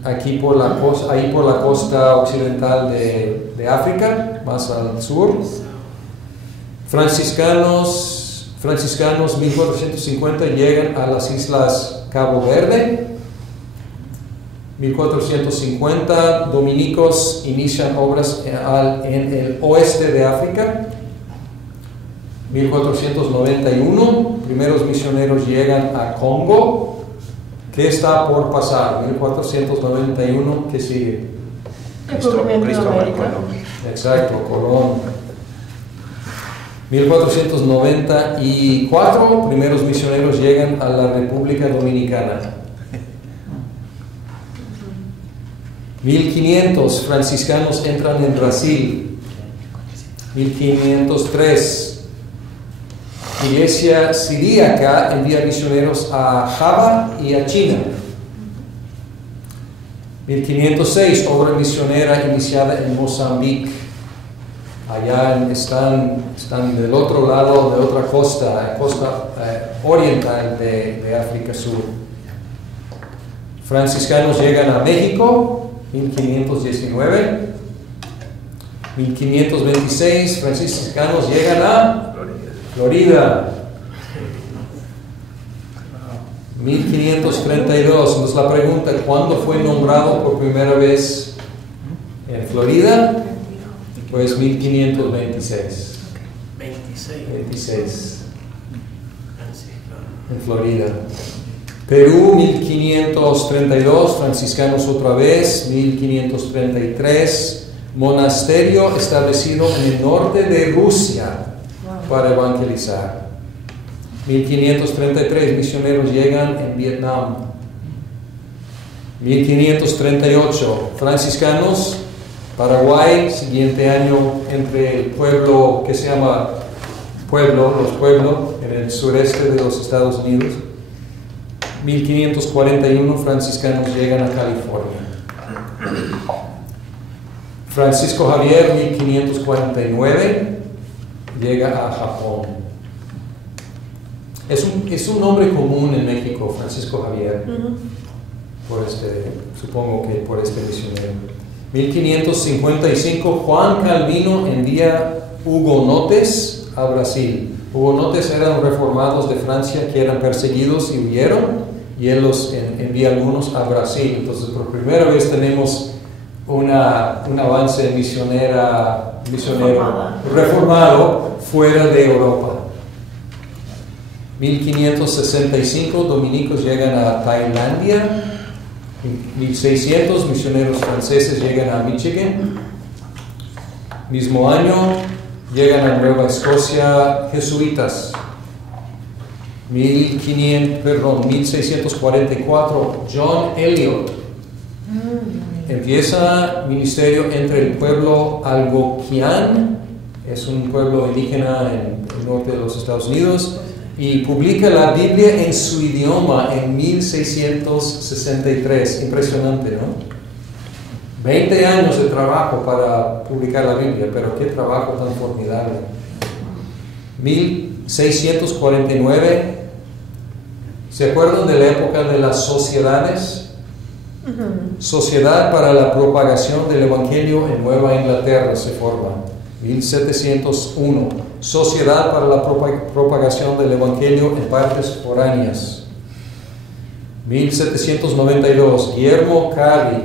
aquí por la costa occidental de África, más al sur. Franciscanos 1450 llegan a las islas Cabo Verde. 1450, dominicos inician obras en el oeste de África. 1491, primeros misioneros llegan a Congo. ¿Qué está por pasar? 1491, ¿qué sigue? Cristóbal Colón. Exacto, Colón. 1494, primeros misioneros llegan a la República Dominicana. 1500, franciscanos entran en Brasil. 1503, Iglesia Siríaca envía misioneros a Java y a China. 1506, obra misionera iniciada en Mozambique. Allá están del otro lado, de otra costa oriental de África Sur. Franciscanos llegan a México, 1519. 1526, franciscanos llegan a Florida. 1532, entonces la pregunta, ¿cuándo fue nombrado por primera vez en Florida? Pues 1526. 26. En Florida. Perú, 1532, franciscanos otra vez. 1533, monasterio establecido en el norte de Rusia para evangelizar. 1533, misioneros llegan en Vietnam. 1538, franciscanos, Paraguay, siguiente año entre el pueblo que se llama los pueblos en el sureste de los Estados Unidos. 1541, franciscanos llegan a California. Francisco Javier, 1549, llega a Japón. Es un nombre común en México, Francisco Javier, supongo que por este misionero. 1555, Juan Calvino envía hugonotes a Brasil. Hugonotes eran reformados de Francia que eran perseguidos y huyeron, y él los envía algunos a Brasil. Entonces, por primera vez tenemos un avance misionero reformado fuera de Europa. 1565, dominicos llegan a Tailandia. 1600, misioneros franceses llegan a Michigan. Mismo año, llegan a Nueva Escocia jesuitas. 1644, John Eliot empieza ministerio entre el pueblo Algonquian, es un pueblo indígena en el norte de los Estados Unidos, y publica la Biblia en su idioma en 1663. Impresionante, ¿no? 20 años de trabajo para publicar la Biblia, pero qué trabajo tan formidable. 1649, ¿se acuerdan de la época de las sociedades? Sociedad para la propagación del Evangelio en Nueva Inglaterra se forma. 1701, Sociedad para la propagación del Evangelio en partes foráneas. 1792, Guillermo Cali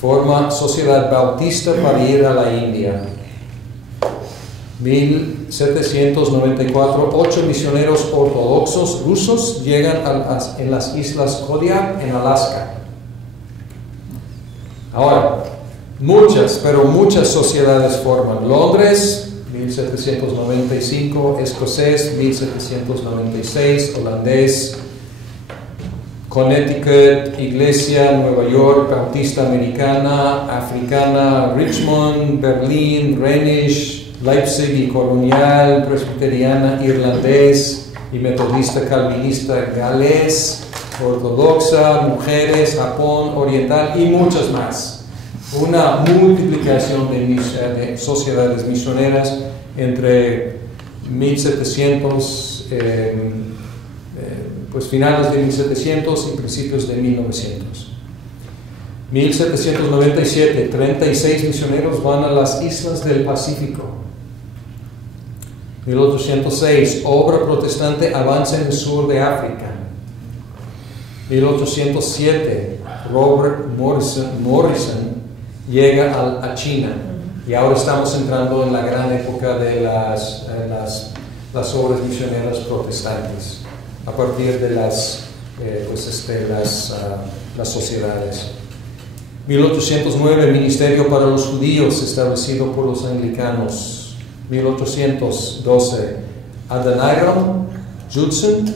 forma Sociedad Bautista para ir a la India. 1794, 8 misioneros ortodoxos rusos llegan en las islas Kodiak en Alaska. Ahora, muchas sociedades forman. Londres, 1795, escocés, 1796, holandés, Connecticut, Iglesia, Nueva York, Bautista Americana, Africana, Richmond, Berlín, Rhenish, Leipzig y Colonial, Presbiteriana, Irlandés y Metodista Calvinista, Galés, Ortodoxa, Mujeres, Japón, Oriental y muchas más. Una multiplicación de sociedades misioneras entre 1700, pues finales de 1700 y principios de 1900. 1797, 36 misioneros van a las islas del Pacífico. 1806, obra protestante avanza en el sur de África. 1807, Robert Morrison llega a China. Y ahora estamos entrando en la gran época de las obras misioneras protestantes, a partir de las sociedades. 1809, Ministerio para los Judíos, establecido por los anglicanos. 1812, Adoniram Judson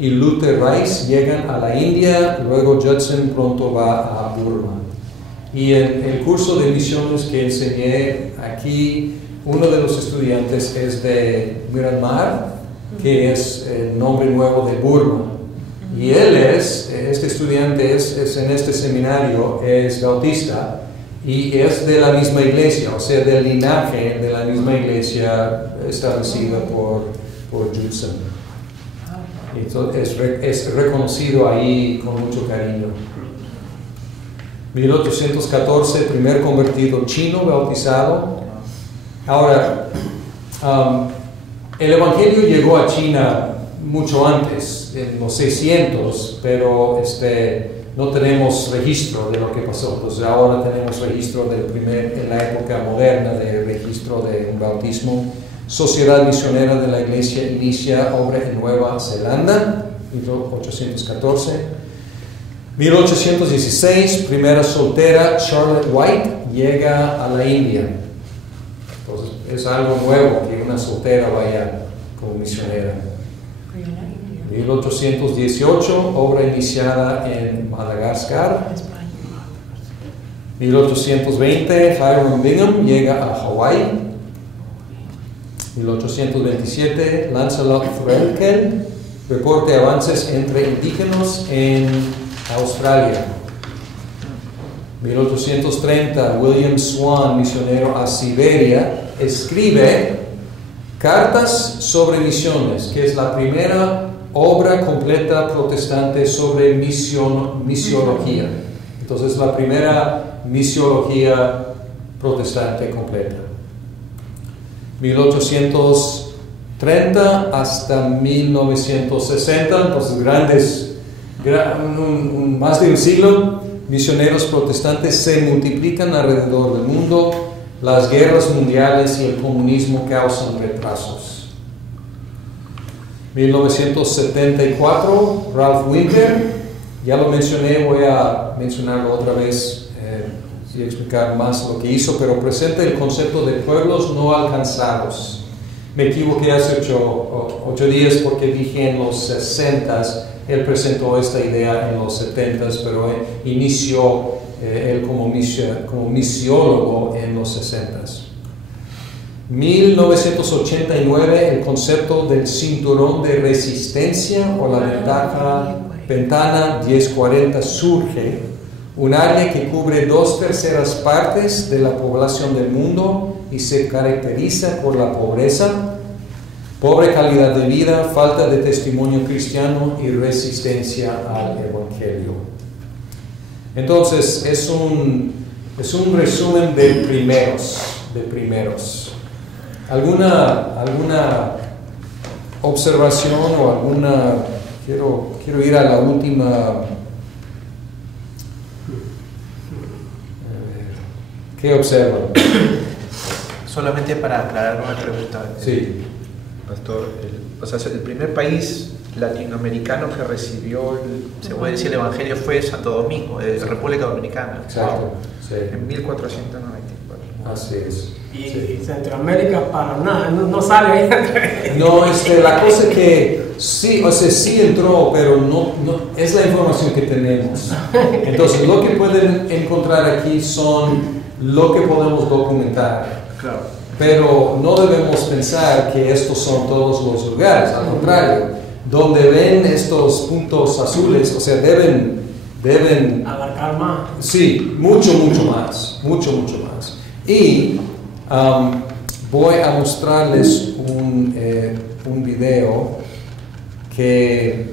y Luther Rice llegan a la India, luego Judson pronto va a Burma. Y en el curso de misiones que enseñé aquí, uno de los estudiantes es de Myanmar, que es el nombre nuevo de Burma. Y él este estudiante es en este seminario, es bautista y es de la misma iglesia, o sea, del linaje de la misma iglesia establecida por Judson. Entonces es reconocido ahí con mucho cariño. 1814, primer convertido chino bautizado. Ahora, el Evangelio llegó a China mucho antes, en los 600, pero no tenemos registro de lo que pasó. Entonces ahora tenemos registro en la época moderna, de registro de un bautismo. Sociedad Misionera de la Iglesia inicia obra en Nueva Zelanda, 1814. 1816, primera soltera, Charlotte White, llega a la India. Entonces es algo nuevo que una soltera vaya como misionera. 1818, obra iniciada en Madagascar. 1820, Hiram Bingham llega a Hawái. 1827, Lancelot Frelken, reporte avances entre indígenas en Australia. 1830, William Swan, misionero a Siberia, escribe Cartas sobre Misiones, que es la primera obra completa protestante sobre misiología. Entonces, la primera misiología protestante completa. 1830 hasta 1960, entonces más de un siglo, misioneros protestantes se multiplican alrededor del mundo. Las guerras mundiales y el comunismo causan retrasos. 1974, Ralph Winter, ya lo mencioné, voy a mencionarlo otra vez y explicar más lo que hizo, pero presenta el concepto de pueblos no alcanzados. Me equivoqué hace 8 días porque dije en los 60s, él presentó esta idea en los 70s, pero inició él como misiólogo en los 60s. 1989, el concepto del cinturón de resistencia o la ventana 1040 surge, un área que cubre 2/3 partes de la población del mundo y se caracteriza por la pobreza, pobre calidad de vida, falta de testimonio cristiano y resistencia al Evangelio. Entonces, es un resumen de primeros. ¿Alguna observación o alguna... Quiero ir a la última... ¿Qué observan? Solamente para aclarar una pregunta. Sí. Pastor, el primer país latinoamericano que recibió, se puede decir, el Evangelio fue Santo Domingo, República Dominicana. Exacto. Sí. En 1494. Así es. Y Sí. Centroamérica para nada, no sale ahí. No, la cosa es que sí, o sea, sí entró, pero no es la información que tenemos. Entonces, lo que pueden encontrar aquí son lo que podemos documentar. Claro. Pero no debemos pensar que estos son todos los lugares, al contrario, donde ven estos puntos azules, o sea, deben Abarcar más. sí, mucho más. Y voy a mostrarles un video que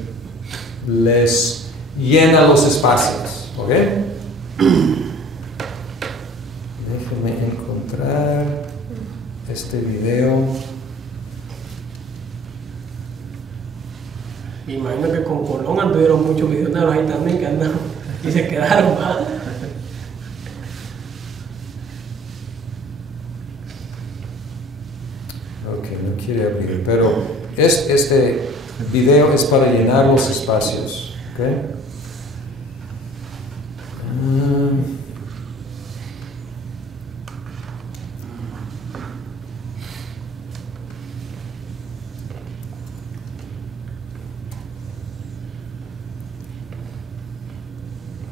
les llena los espacios, ¿ok? Déjenme encontrar este video. Me imagino que con Colón anduvieron muchos misioneros ahí también que andaron y se quedaron más. Ok, no quiere abrir, pero este video es para llenar los espacios, ¿ok?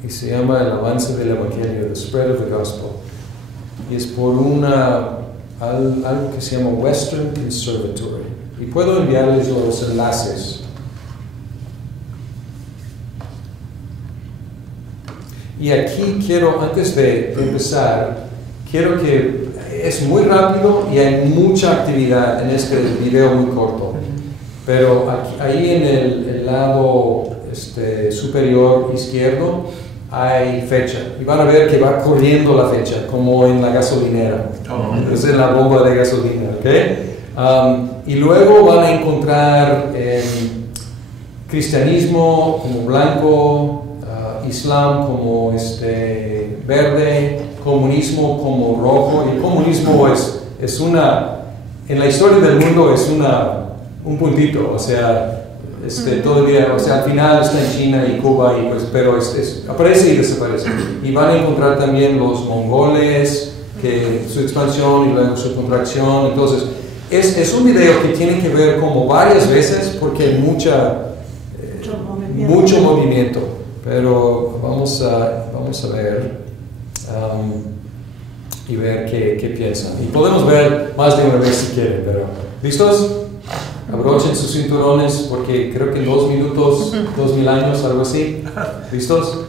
Y se llama El avance del Evangelio, The Spread of the Gospel. Y es por algo que se llama Western Conservatory. Y puedo enviarles los enlaces. Y aquí quiero, antes de empezar, quiero que es muy rápido y hay mucha actividad en este video muy corto. Pero ahí en el lado superior izquierdo hay fecha. Y van a ver que va corriendo la fecha, como en la gasolinera. Es en la bomba de gasolina, ¿ok? Y luego van a encontrar cristianismo como blanco, Islam como verde, comunismo como rojo. Y el comunismo es en la historia del mundo es un puntito, o sea, todavía, o sea, al final está en China y Cuba, y pues, pero aparece y desaparece. Y van a encontrar también los mongoles, que su expansión y luego su contracción. Entonces, es un video que tiene que ver como varias veces porque hay mucho movimiento. Pero vamos a ver y ver qué piensan. Y podemos ver más de una vez si quieren, pero ¿listos? Abrochen sus cinturones porque creo que en 2 minutos, 2000 años, algo así. ¿Listos?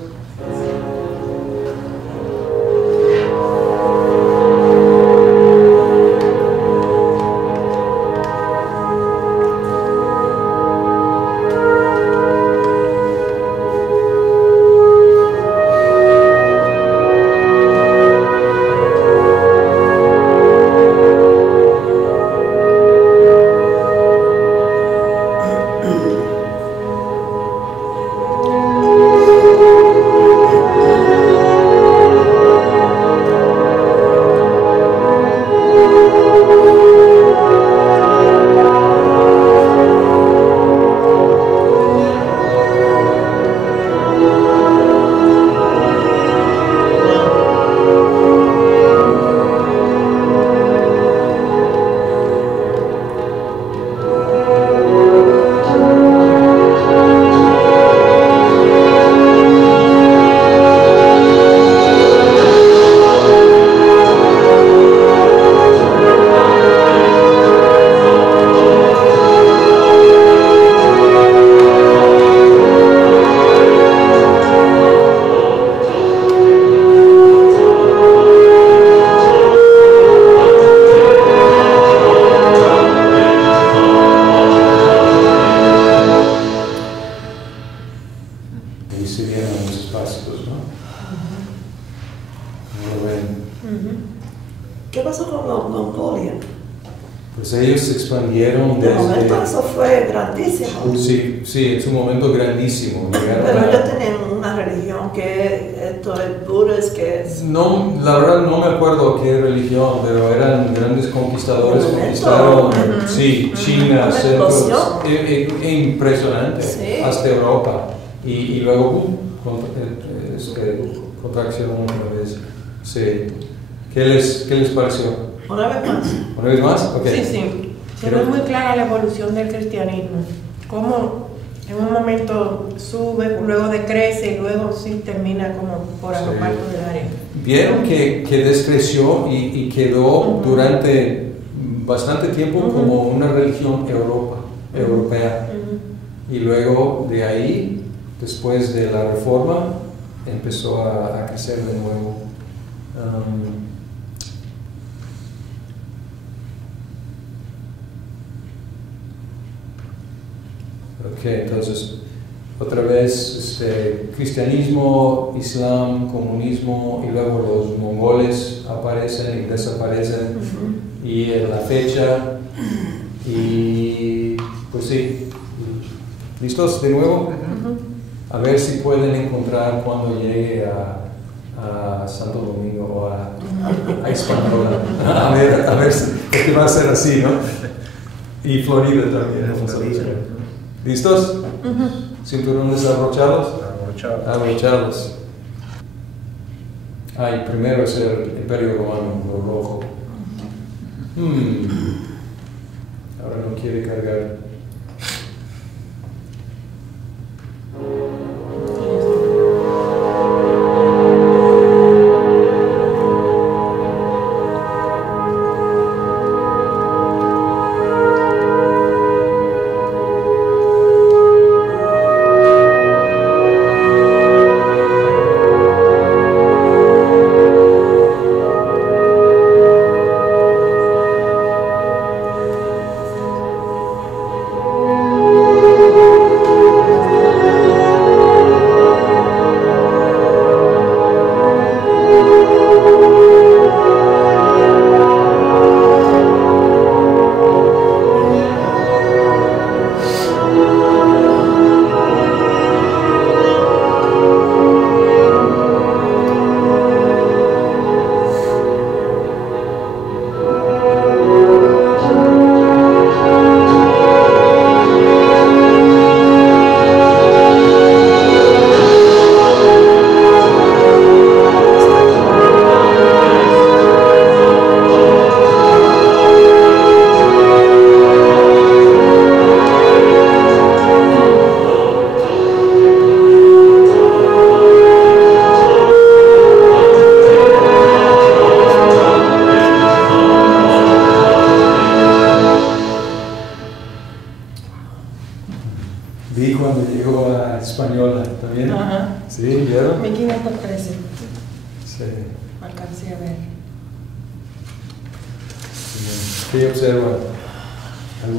ellos se expandieron De momento desde... eso fue grandísimo. Sí, sí, es un momento grandísimo. Llegaron Pero a- ellos tenían una religión que esto es Budas, que es... No, la verdad no me acuerdo qué religión, pero eran grandes conquistadores, De momento, conquistaron, ujú, sí, ujú, China, una centros, explosión. impresionante, Sí. hasta Europa, y luego contracción otra vez. Sí. ¿Qué les pareció? Una vez más. ¿Una vez más? Ok. Sí, sí. Se ve muy clara la evolución del cristianismo. Cómo en un momento sube, luego decrece y luego sí termina como por arropar Sí. todo el área. Vieron que descreció y quedó durante bastante tiempo como una religión europea. Y luego de ahí, después de la reforma, empezó a crecer de nuevo. Ok, entonces, otra vez, cristianismo, islam, comunismo, y luego los mongoles aparecen y desaparecen, y en la fecha, y pues sí. ¿Listos de nuevo? A ver si pueden encontrar cuando llegue a Santo Domingo o a Hispaniola. A ver si, porque va a ser así, ¿no? Y Florida también. vamos a ver. ¿Listos? ¿Cinturones abrochados? Abrochados. Ay, primero es el Imperio Romano, lo rojo. Ahora no quiere cargar. Vi cuando llegó a Hispaniola también. Ajá. Sí, ¿vieron? 1513. Sí. Alcancé a ver. ¿Qué observan?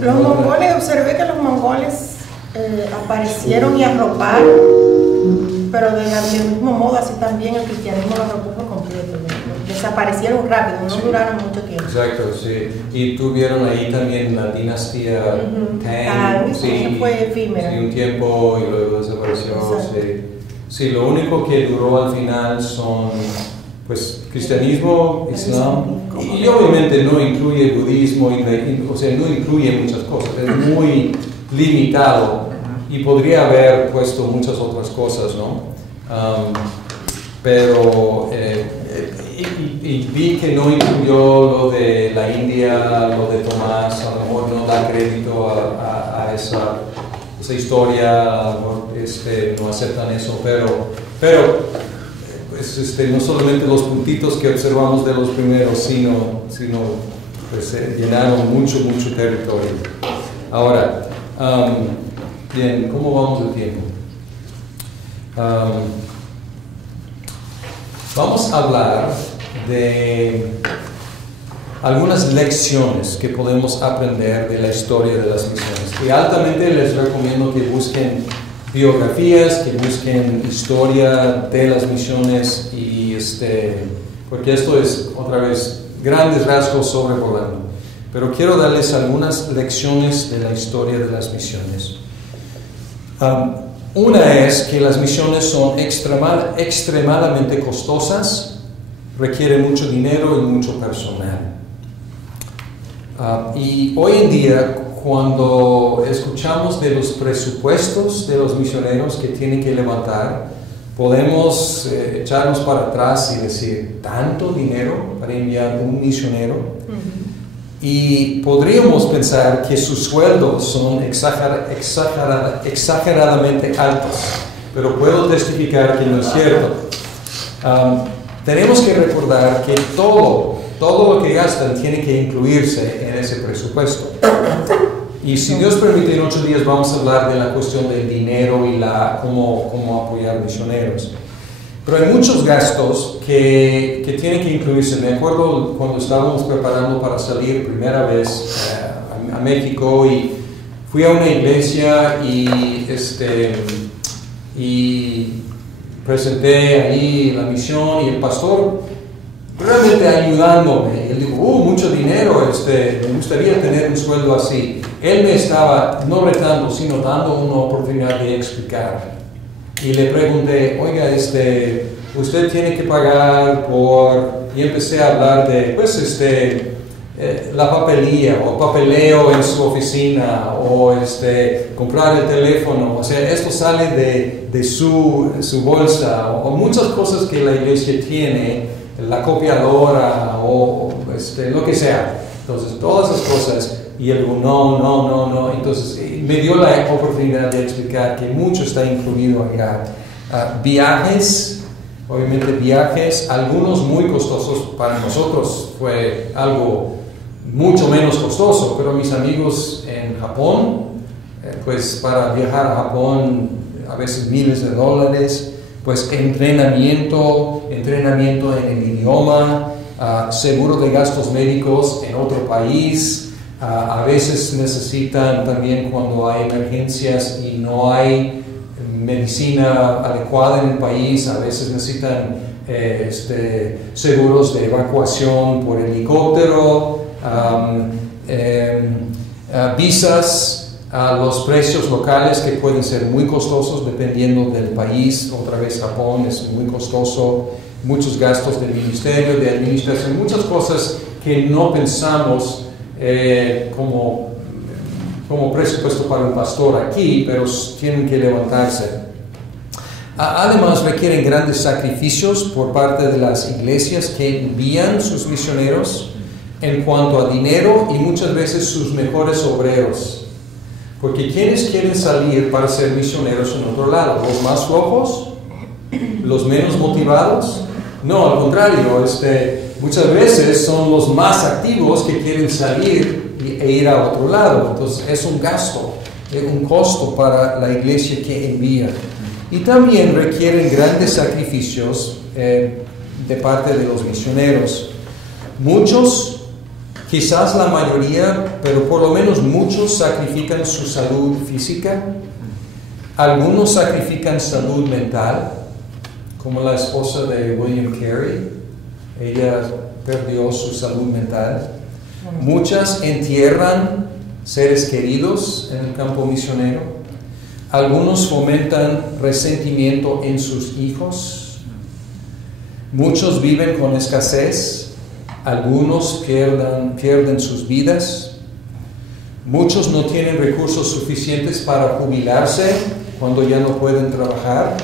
Los mongoles, observé que los mongoles aparecieron y arroparon, pero del mismo modo así también el cristianismo lo arropó por completo. Desaparecieron rápido, no Sí. duraron mucho tiempo. Exacto, sí. Y tuvieron ahí también la dinastía Tang. Tang, que fue efímera. Sí, un tiempo y luego desapareció. Exacto. Sí. Sí, lo único que duró al final son, pues, cristianismo, islam, y obviamente no incluye budismo, o sea, no incluye muchas cosas, es muy limitado y podría haber puesto muchas otras cosas, ¿no? Pero y vi que no incluyó lo de la India, lo de Tomás, a lo mejor no da crédito a esa historia, a lo mejor no aceptan eso, pero pues, no solamente los puntitos que observamos de los primeros, sino pues, llenaron mucho territorio. Ahora, bien, ¿cómo vamos de tiempo? Vamos a hablar de algunas lecciones que podemos aprender de la historia de las misiones. Y altamente les recomiendo que busquen biografías, que busquen historia de las misiones, y porque esto es, otra vez, grandes rasgos sobrevolando. pero quiero darles algunas lecciones de la historia de las misiones. Una es que las misiones son extremadamente costosas, requieren mucho dinero y mucho personal. Y hoy en día, cuando escuchamos de los presupuestos de los misioneros que tienen que levantar, podemos echarnos para atrás y decir, ¿tanto dinero para enviar un misionero? Y podríamos pensar que sus sueldos son exageradamente altos, pero puedo testificar que no es cierto. Tenemos que recordar que todo lo que gastan tiene que incluirse en ese presupuesto. Y si Dios permite, en 8 días vamos a hablar de la cuestión del dinero y cómo apoyar misioneros. Pero hay muchos gastos que tienen que incluirse. Me acuerdo cuando estábamos preparando para salir primera vez a México y fui a una iglesia y presenté ahí la misión y el pastor realmente ayudándome. Él dijo, mucho dinero, me gustaría tener un sueldo así. Él me estaba no retando, sino dando una oportunidad de explicar. Y le pregunté, oiga, usted tiene que pagar por... Y empecé a hablar de, la papelía o papeleo en su oficina o comprar el teléfono. O sea, esto sale de su bolsa o muchas cosas que la iglesia tiene, la copiadora o lo que sea. Entonces, todas esas cosas. Y él dijo, no. Entonces, me dio la oportunidad de explicar que mucho está incluido allá. Viajes, obviamente viajes, algunos muy costosos. Para nosotros fue algo mucho menos costoso, pero mis amigos en Japón, pues para viajar a Japón, a veces miles de dólares, pues entrenamiento en el idioma, seguro de gastos médicos en otro país. A veces necesitan también cuando hay emergencias y no hay medicina adecuada en el país, a veces necesitan seguros de evacuación por helicóptero, visas a los precios locales que pueden ser muy costosos dependiendo del país. Otra vez Japón es muy costoso, muchos gastos del ministerio, de administración, muchas cosas que no pensamos como presupuesto para un pastor aquí, pero tienen que levantarse. Además, requieren grandes sacrificios por parte de las iglesias que envían sus misioneros en cuanto a dinero y muchas veces sus mejores obreros. Porque ¿quiénes quieren salir para ser misioneros en otro lado? ¿Los más flojos? ¿Los menos motivados? No, al contrario, muchas veces son los más activos que quieren salir e ir a otro lado. Entonces es un gasto, un costo para la iglesia que envía. Y también requieren grandes sacrificios de parte de los misioneros. Muchos, quizás la mayoría, pero por lo menos muchos sacrifican su salud física. Algunos sacrifican salud mental, como la esposa de William Carey. Ella perdió su salud mental. Muchas entierran seres queridos en el campo misionero. Algunos fomentan resentimiento en sus hijos. Muchos viven con escasez. Algunos pierden sus vidas. Muchos no tienen recursos suficientes para jubilarse cuando ya no pueden trabajar.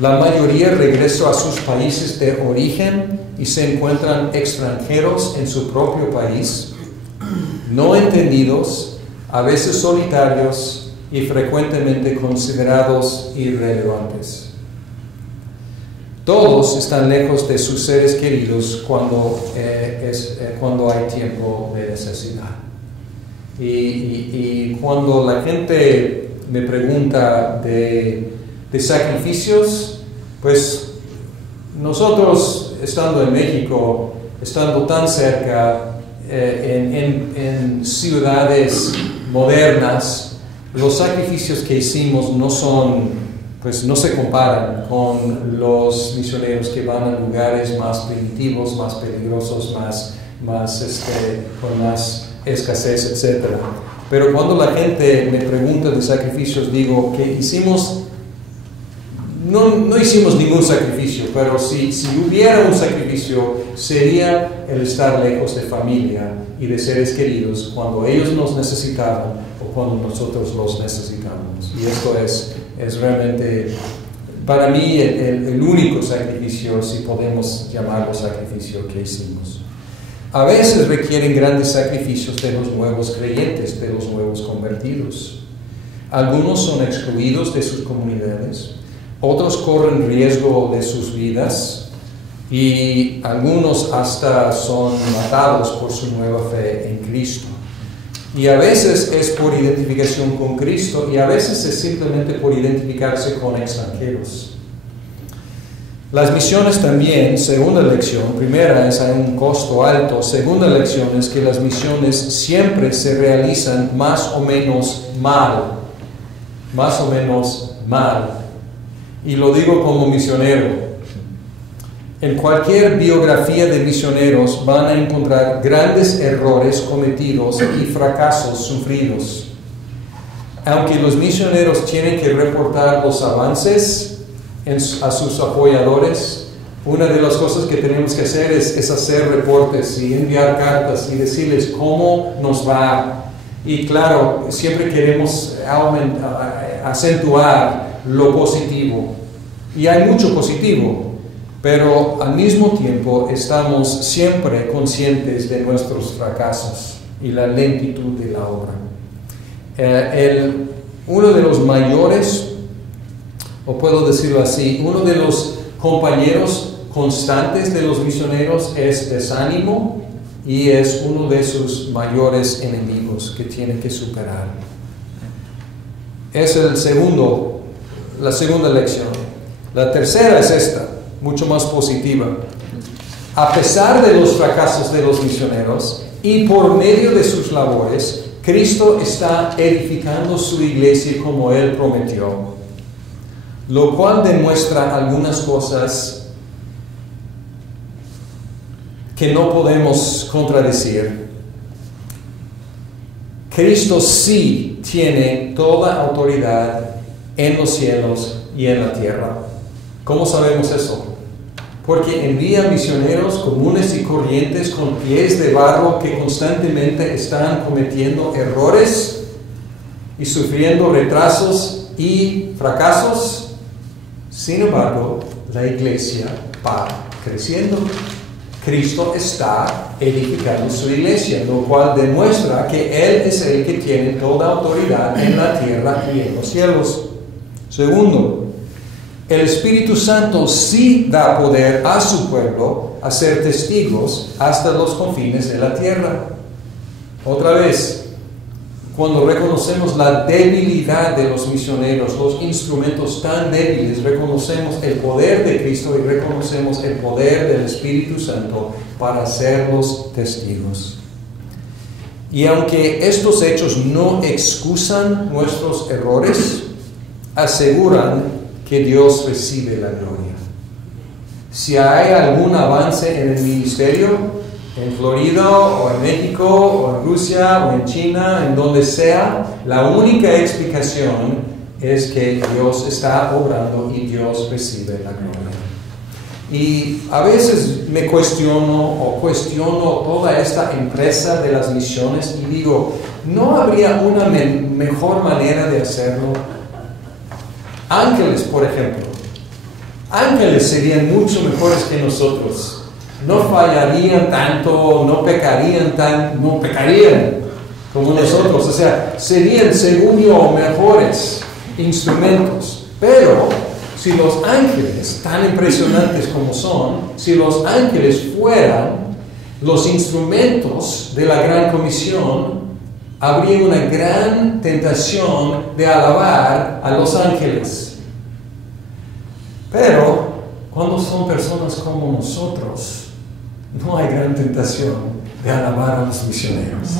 La mayoría regresó a sus países de origen y se encuentran extranjeros en su propio país, no entendidos, a veces solitarios y frecuentemente considerados irrelevantes. Todos están lejos de sus seres queridos cuando hay tiempo de necesidad. Y cuando la gente me pregunta de sacrificios, pues nosotros estando en México, estando tan cerca, en ciudades modernas, los sacrificios que hicimos no se comparan con los misioneros que van a lugares más primitivos, más peligrosos, más con más escasez, etc. Pero cuando la gente me pregunta de sacrificios, digo que hicimos, no hicimos ningún sacrificio, pero si hubiera un sacrificio, sería el estar lejos de familia y de seres queridos cuando ellos nos necesitaban o cuando nosotros los necesitamos. Y esto es realmente, para mí, el único sacrificio, si podemos llamarlo sacrificio, que hicimos. A veces requieren grandes sacrificios de los nuevos creyentes, de los nuevos convertidos. Algunos son excluidos de sus comunidades, otros corren riesgo de sus vidas y algunos hasta son matados por su nueva fe en Cristo. Y a veces es por identificación con Cristo y a veces es simplemente por identificarse con extranjeros. Las misiones también, segunda lección, primera es hay un costo alto, segunda lección es que las misiones siempre se realizan más o menos mal. Y lo digo como misionero. En cualquier biografía de misioneros van a encontrar grandes errores cometidos y fracasos sufridos. Aunque los misioneros tienen que reportar los avances a sus apoyadores, una de las cosas que tenemos que hacer es hacer reportes y enviar cartas y decirles cómo nos va. Y claro, siempre queremos acentuar lo positivo. Y hay mucho positivo, pero al mismo tiempo estamos siempre conscientes de nuestros fracasos y la lentitud de la obra. Uno de los mayores, o puedo decirlo así, uno de los compañeros constantes de los misioneros es desánimo y es uno de sus mayores enemigos que tiene que superar. Es la segunda lección. La tercera es esta, mucho más positiva. A pesar de los fracasos de los misioneros y por medio de sus labores, Cristo está edificando su iglesia como Él prometió, lo cual demuestra algunas cosas que no podemos contradecir. Cristo sí tiene toda autoridad en los cielos y en la tierra. ¿Cómo sabemos eso? Porque envía misioneros comunes y corrientes con pies de barro que constantemente están cometiendo errores y sufriendo retrasos y fracasos. Sin embargo, la iglesia va creciendo. Cristo está edificando su iglesia, lo cual demuestra que Él es el que tiene toda autoridad en la tierra y en los cielos. Segundo, el Espíritu Santo sí da poder a su pueblo a ser testigos hasta los confines de la tierra. Otra vez, cuando reconocemos la debilidad de los misioneros, los instrumentos tan débiles, reconocemos el poder de Cristo y reconocemos el poder del Espíritu Santo para hacerlos testigos. Y aunque estos hechos no excusan nuestros errores, aseguran que Dios recibe la gloria. Si hay algún avance en el ministerio, en Florida, o en México, o en Rusia, o en China, en donde sea, la única explicación es que Dios está obrando y Dios recibe la gloria. Y a veces me cuestiono toda esta empresa de las misiones y digo, ¿no habría una mejor manera de hacerlo? Ángeles, por ejemplo. Ángeles serían mucho mejores que nosotros. No fallarían tanto, no pecarían como nosotros. O sea, serían seguro mejores instrumentos. Pero si los ángeles, tan impresionantes como son, si los ángeles fueran los instrumentos de la gran comisión, habría una gran tentación de alabar a los ángeles. Pero cuando son personas como nosotros, no hay gran tentación de alabar a los misioneros.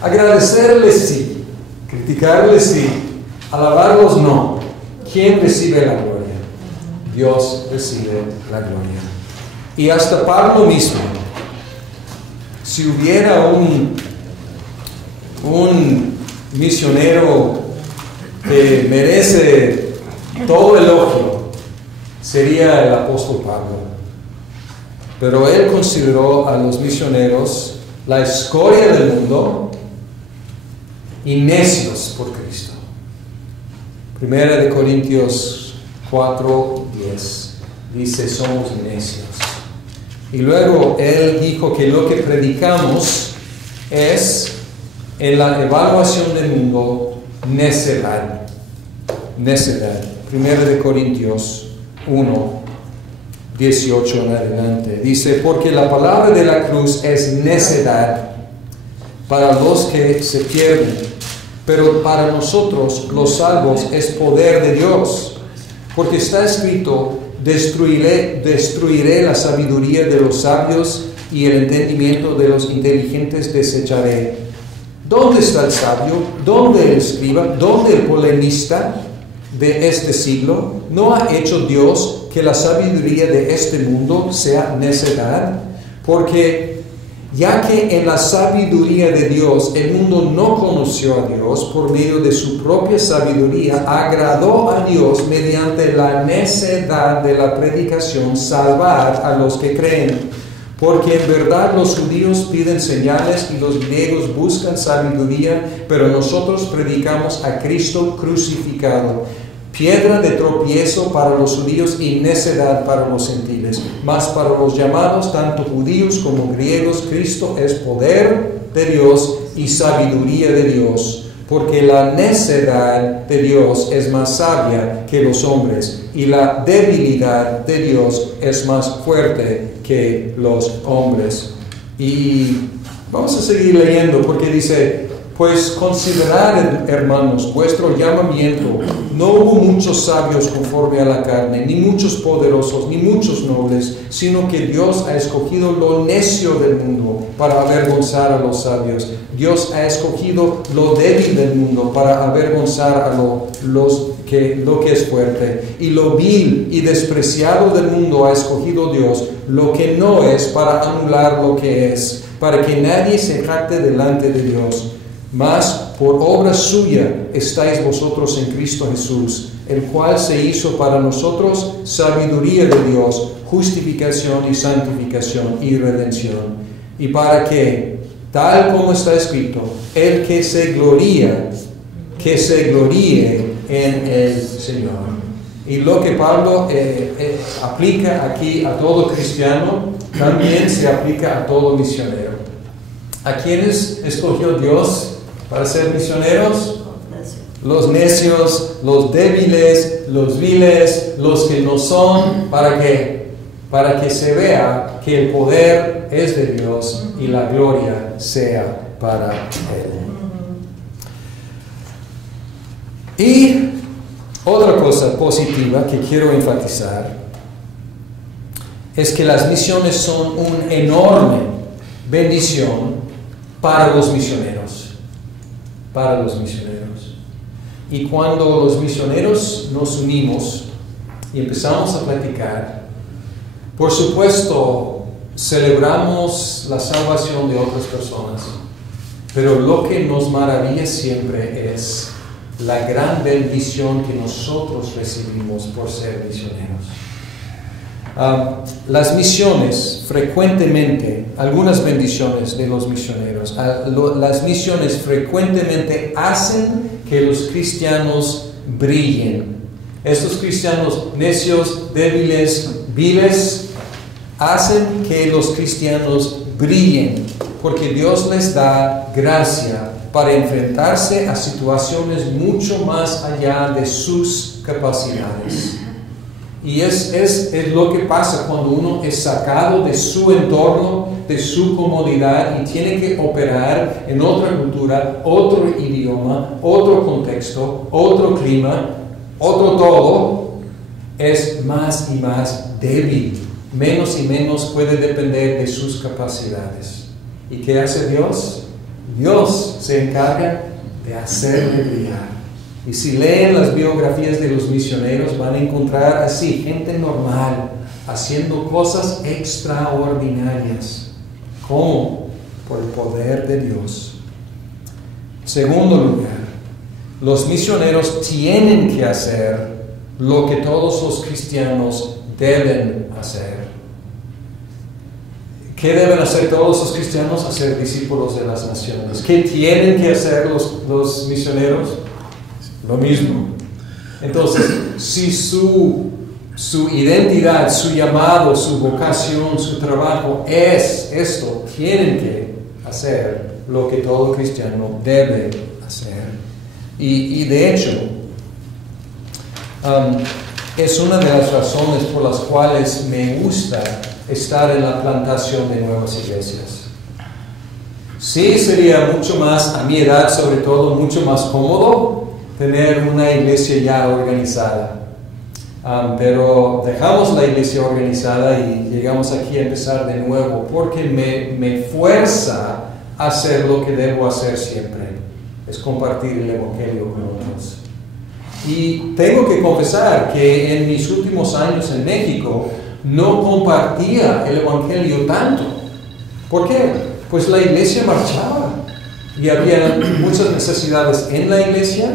Agradecerles sí, criticarles sí, alabarlos no. ¿Quién recibe la gloria? Dios recibe la gloria. Y hasta Pablo mismo, si hubiera un misionero que merece todo elogio, sería el apóstol Pablo. Pero él consideró a los misioneros la escoria del mundo y necios por Cristo. 1 Corintios 4:10 dice: somos necios. Y luego él dijo que lo que predicamos es, en la evaluación del mundo, necedad. Necedad. 1 Corintios 1:18 en adelante. Dice: porque la palabra de la cruz es necedad para los que se pierden, pero para nosotros los salvos es poder de Dios. Porque está escrito: destruiré la sabiduría de los sabios y el entendimiento de los inteligentes desecharé. ¿Dónde está el sabio? ¿Dónde el escriba? ¿Dónde el polemista de este siglo? ¿No ha hecho Dios que la sabiduría de este mundo sea necedad? Porque ya que en la sabiduría de Dios el mundo no conoció a Dios por medio de su propia sabiduría, agradó a Dios mediante la necedad de la predicación salvar a los que creen. Porque en verdad los judíos piden señales y los griegos buscan sabiduría, pero nosotros predicamos a Cristo crucificado, piedra de tropiezo para los judíos y necedad para los gentiles. Mas para los llamados, tanto judíos como griegos, Cristo es poder de Dios y sabiduría de Dios. Porque la necedad de Dios es más sabia que los hombres, y la debilidad de Dios es más fuerte que los hombres. Y vamos a seguir leyendo, porque dice: pues considerad, hermanos, vuestro llamamiento. No hubo muchos sabios conforme a la carne, ni muchos poderosos, ni muchos nobles, sino que Dios ha escogido lo necio del mundo para avergonzar a los sabios. Dios ha escogido lo débil del mundo para avergonzar a lo que es fuerte. Y lo vil y despreciado del mundo ha escogido Dios, lo que no es, para anular lo que es, para que nadie se jacte delante de Dios. Mas por obra suya estáis vosotros en Cristo Jesús, el cual se hizo para nosotros sabiduría de Dios, justificación y santificación y redención. Y para que, tal como está escrito, el que se gloríe en el Señor. Y lo que Pablo aplica aquí a todo cristiano, también se aplica a todo misionero. ¿A quiénes escogió Dios para ser misioneros? Los necios, los débiles, los viles, los que no son. ¿Para qué? Para que se vea que el poder es de Dios y la gloria sea para Él. Y otra cosa positiva que quiero enfatizar es que las misiones son una enorme bendición para los misioneros. Para los misioneros. Y cuando los misioneros nos unimos y empezamos a platicar, por supuesto celebramos la salvación de otras personas, pero lo que nos maravilla siempre es la gran bendición que nosotros recibimos por ser misioneros. Las misiones frecuentemente, algunas bendiciones de los misioneros, las misiones frecuentemente hacen que los cristianos brillen. Estos cristianos necios, débiles, viles, hacen que los cristianos brillen, porque Dios les da gracia para enfrentarse a situaciones mucho más allá de sus capacidades. Y es lo que pasa cuando uno es sacado de su entorno, de su comodidad, y tiene que operar en otra cultura, otro idioma, otro contexto, otro clima, otro todo. Es más y más débil, menos y menos puede depender de sus capacidades. ¿Y qué hace Dios? Dios se encarga de hacerle brillar. Y si leen las biografías de los misioneros, van a encontrar así, gente normal, haciendo cosas extraordinarias. ¿Cómo? por el poder de Dios. Segundo lugar, los misioneros tienen que hacer lo que todos los cristianos deben hacer. ¿Qué deben hacer todos los cristianos? Hacer discípulos de las naciones. ¿Qué tienen que hacer los misioneros? Lo mismo. Entonces, si su identidad, su llamado, su vocación, su trabajo es esto, tienen que hacer lo que todo cristiano debe hacer. Y de hecho, es una de las razones por las cuales me gusta estar en la plantación de nuevas iglesias. Sí, sería mucho más, a mi edad sobre todo, mucho más cómodo tener una iglesia ya organizada. Pero dejamos la iglesia organizada y llegamos aquí a empezar de nuevo porque me fuerza a hacer lo que debo hacer siempre, es compartir el Evangelio con otros. Y tengo que confesar que en mis últimos años en México no compartía el Evangelio tanto. ¿Por qué? Pues la iglesia marchaba y había muchas necesidades en la iglesia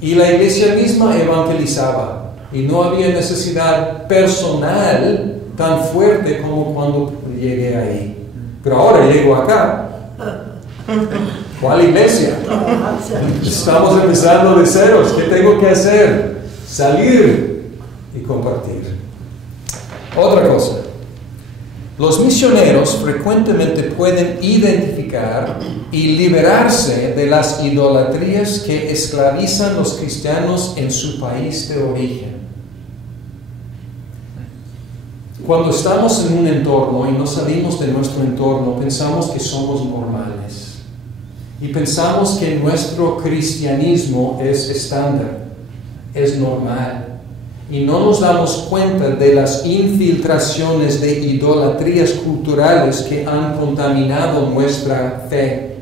y la iglesia misma evangelizaba. Y no había necesidad personal tan fuerte como cuando llegué ahí. Pero ahora llego acá. ¿Cuál iglesia? Estamos empezando de ceros. ¿Qué tengo que hacer? Salir y compartir. Otra cosa. Los misioneros frecuentemente pueden identificar y liberarse de las idolatrías que esclavizan a los cristianos en su país de origen. Cuando estamos en un entorno y no salimos de nuestro entorno, pensamos que somos normales. Y pensamos que nuestro cristianismo es estándar, es normal. Y no nos damos cuenta de las infiltraciones de idolatrías culturales que han contaminado nuestra fe.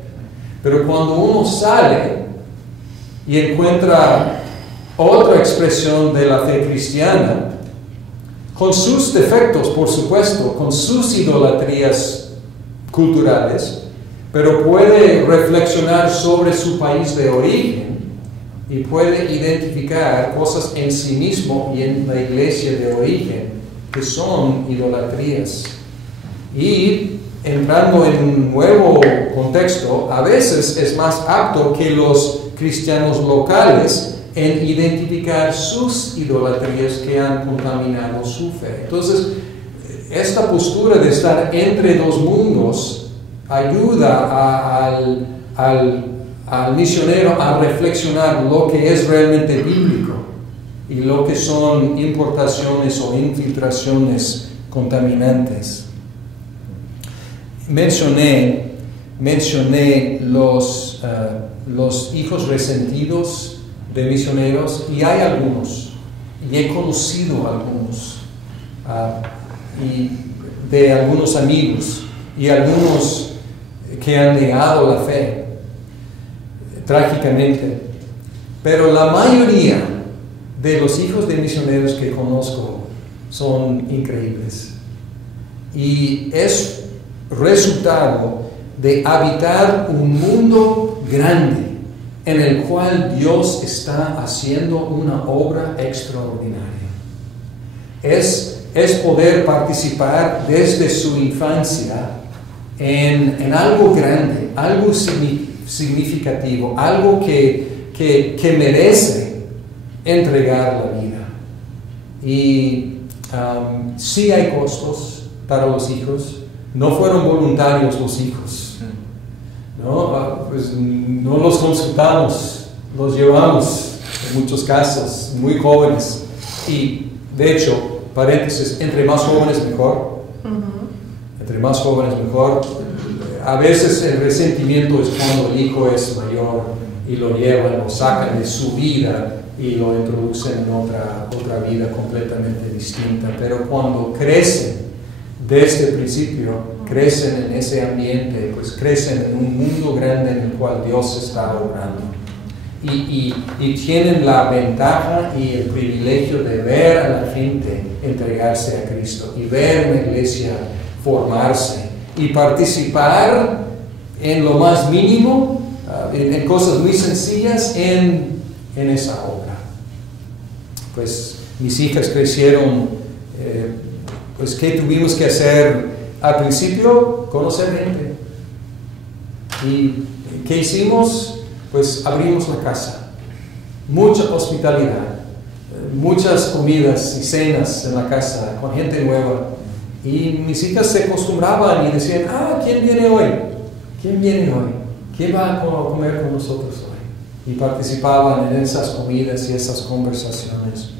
Pero cuando uno sale y encuentra otra expresión de la fe cristiana, con sus defectos, por supuesto, con sus idolatrías culturales, pero puede reflexionar sobre su país de origen y puede identificar cosas en sí mismo y en la iglesia de origen que son idolatrías. Y entrando en un nuevo contexto, a veces es más apto que los cristianos locales en identificar sus idolatrías que han contaminado su fe. Entonces, esta postura de estar entre dos mundos ayuda al misionero a reflexionar lo que es realmente bíblico y lo que son importaciones o infiltraciones contaminantes. Mencioné los hijos resentidos de misioneros, y hay algunos, y he conocido algunos, y de algunos amigos, y algunos que han negado la fe, trágicamente. Pero la mayoría de los hijos de misioneros que conozco son increíbles. Y es resultado de habitar un mundo grande en el cual Dios está haciendo una obra extraordinaria. Es poder participar desde su infancia en algo grande, algo significativo, algo que merece entregar la vida. Y sí hay costos para los hijos. No fueron voluntarios los hijos. Pues no los consultamos, los llevamos en muchos casos, muy jóvenes. Y de hecho, paréntesis, entre más jóvenes mejor. Entre más jóvenes mejor. A veces el resentimiento es cuando el hijo es mayor y lo llevan, lo sacan de su vida y lo introducen en otra vida completamente distinta. Pero cuando crecen, desde el principio, crecen en ese ambiente, pues crecen en un mundo grande en el cual Dios está obrando. Y tienen la ventaja y el privilegio de ver a la gente entregarse a Cristo y ver una iglesia formarse y participar en lo más mínimo, en cosas muy sencillas, en esa obra. Pues mis hijas crecieron, pues ¿qué tuvimos que hacer al principio? Conocer gente. ¿Y qué hicimos? Pues abrimos la casa, mucha hospitalidad, muchas comidas y cenas en la casa con gente nueva. Y mis hijas se acostumbraban y decían, ¿quién viene hoy? ¿Quién viene hoy? ¿Quién va a comer con nosotros hoy? Y participaban en esas comidas y esas conversaciones.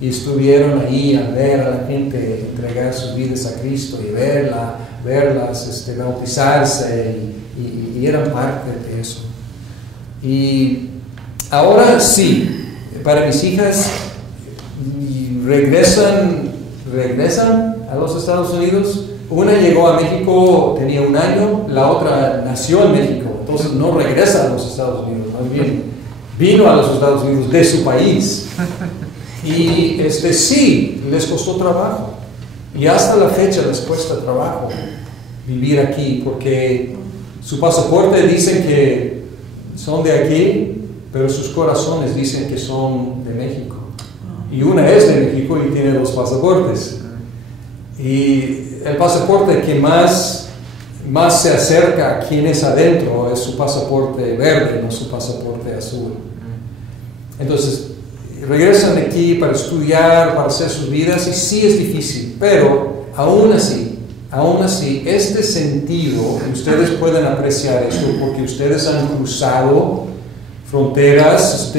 Y estuvieron ahí a ver a la gente entregar sus vidas a Cristo y verlas bautizarse y eran parte de eso. Y ahora sí, para mis hijas regresan a los Estados Unidos. Una llegó a México, tenía 1 año, la otra nació en México, entonces no regresa a los Estados Unidos, más bien vino a los Estados Unidos de su país. Y sí, les costó trabajo. Y hasta la fecha les cuesta trabajo vivir aquí, porque su pasaporte dicen que son de aquí, pero sus corazones dicen que son de México. Y una es de México y tiene 2 pasaportes. Y el pasaporte que más se acerca a quien es adentro es su pasaporte verde, no su pasaporte azul. Entonces, regresan aquí para estudiar, para hacer sus vidas, y sí es difícil, pero aún así, este sentido, ustedes pueden apreciar esto porque ustedes han cruzado fronteras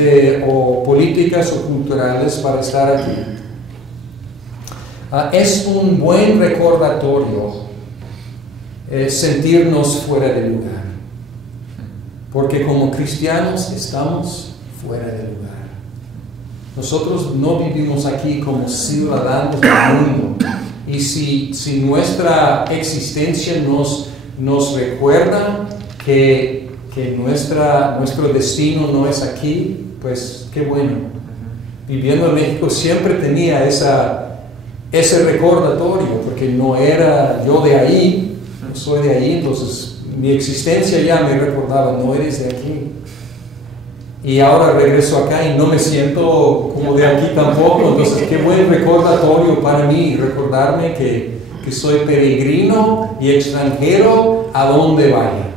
o políticas o culturales para estar aquí. Es un buen recordatorio sentirnos fuera de lugar, porque como cristianos estamos fuera de lugar. Nosotros no vivimos aquí como ciudadanos del mundo, y si nuestra existencia nos recuerda que nuestro destino no es aquí, pues qué bueno. Viviendo en México siempre tenía ese recordatorio, porque no era yo de ahí, no soy de ahí, entonces mi existencia ya me recordaba, no eres de aquí. Y ahora regreso acá y no me siento como de aquí tampoco, entonces qué buen recordatorio para mí, recordarme que soy peregrino y extranjero a donde vaya.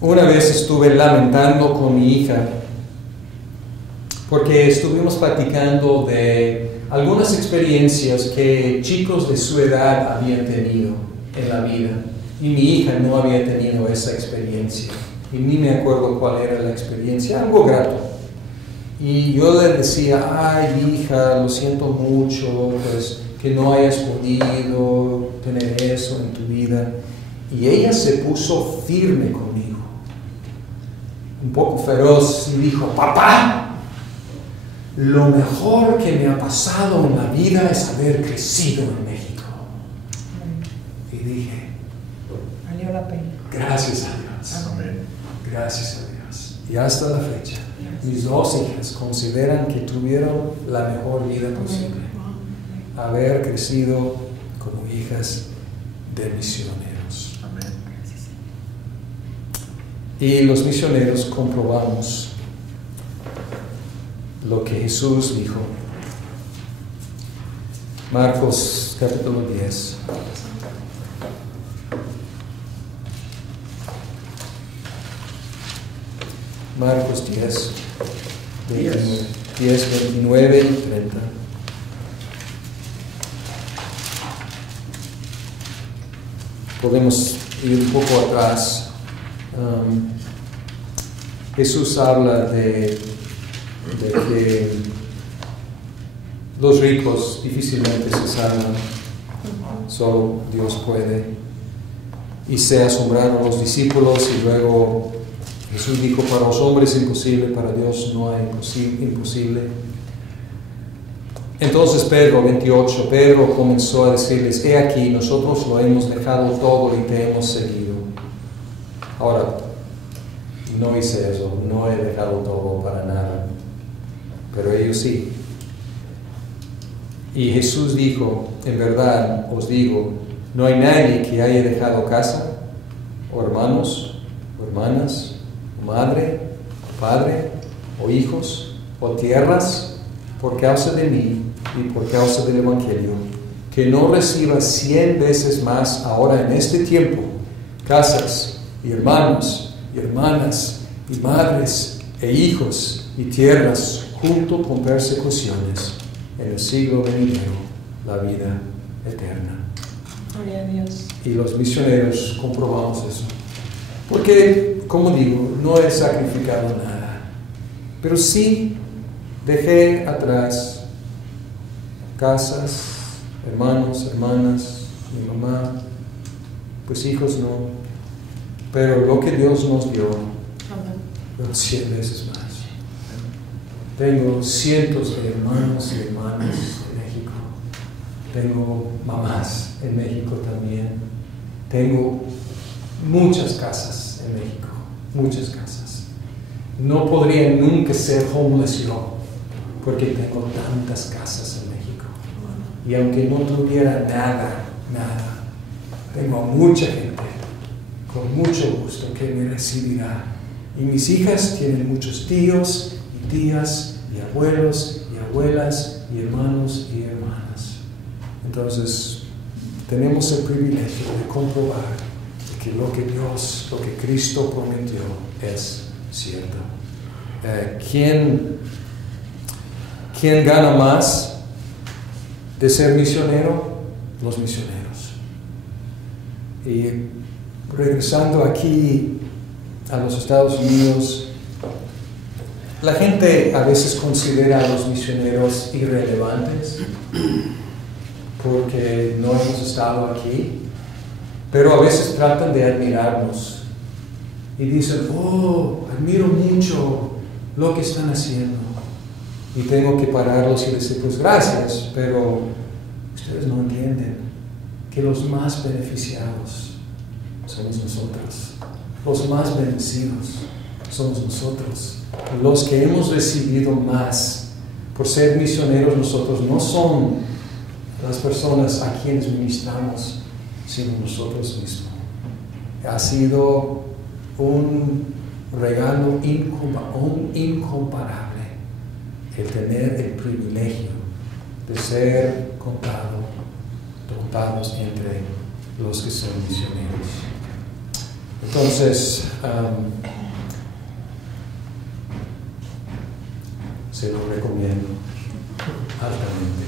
Una vez estuve lamentando con mi hija, porque estuvimos platicando de algunas experiencias que chicos de su edad habían tenido en la vida, y mi hija no había tenido esa experiencia. Y ni me acuerdo cuál era la experiencia, algo grato. Y yo le decía, ay hija, lo siento mucho, pues que no hayas podido tener eso en tu vida. Y ella se puso firme conmigo, un poco feroz, y dijo, papá, lo mejor que me ha pasado en la vida es haber crecido en México. Y dije, valió la pena. Gracias a Dios. Amén. Gracias a Dios. Y hasta la fecha, mis 2 hijas consideran que tuvieron la mejor vida posible. Haber crecido como hijas de misioneros. Amén. Y los misioneros comprobamos lo que Jesús dijo. Marcos capítulo 10. Marcos 10, 29 y 30. Podemos ir un poco atrás. Jesús habla de que los ricos difícilmente se salvan, solo Dios puede. Y se asombraron los discípulos, y luego Jesús dijo, para los hombres es imposible, para Dios no hay imposible. Entonces Pedro, 28, Pedro comenzó a decirles, he aquí, nosotros lo hemos dejado todo y te hemos seguido. Ahora, no hice eso, no he dejado todo para nada, pero ellos sí. Y Jesús dijo, en verdad os digo, no hay nadie que haya dejado casa, o hermanos, o hermanas, o madre, o padre, o hijos, o tierras, por causa de mí y por causa del Evangelio, que no reciba 100 veces más ahora en este tiempo, casas, y hermanos, y hermanas, y madres, e hijos, y tierras, junto con persecuciones, en el siglo venidero, la vida eterna. Gloria a Dios. Y los misioneros comprobamos eso. Porque, como digo, no he sacrificado nada, pero sí dejé atrás casas, hermanos, hermanas, mi mamá, pues hijos no, pero lo que Dios nos dio, pero 100 veces más. Tengo cientos de hermanos y hermanas en México. Tengo mamás en México también. Tengo muchas casas en México, muchas casas. No podría nunca ser homeless yo, porque tengo tantas casas en México. Y aunque no tuviera nada, tengo mucha gente con mucho gusto que me recibirá. Y mis hijas tienen muchos tíos y tías y abuelos y abuelas y hermanos y hermanas. Entonces, tenemos el privilegio de comprobar que lo que Dios, lo que Cristo prometió es cierto. ¿Quién gana más de ser misionero? Los misioneros. Y regresando aquí a los Estados Unidos, la gente a veces considera a los misioneros irrelevantes porque no hemos estado aquí, pero a veces tratan de admirarnos y dicen, oh, admiro mucho lo que están haciendo. Y tengo que pararlos y decir, pues gracias, pero ustedes no entienden que los más beneficiados somos nosotros. Los más bendecidos somos nosotros. Los que hemos recibido más por ser misioneros nosotros no son las personas a quienes ministramos, sino nosotros mismos. Ha sido un regalo incomparable el tener el privilegio de ser contados entre los que son misioneros. Entonces, se lo recomiendo altamente.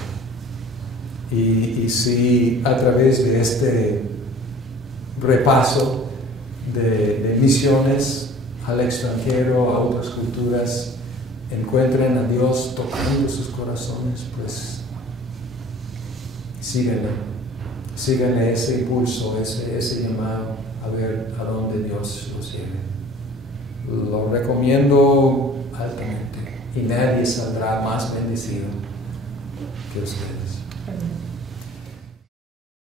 Y si a través de este repaso de misiones al extranjero, a otras culturas, encuentran a Dios tocando sus corazones, pues síganle ese impulso, ese llamado, a ver a dónde Dios los lleve. Lo recomiendo altamente y nadie saldrá más bendecido que ustedes.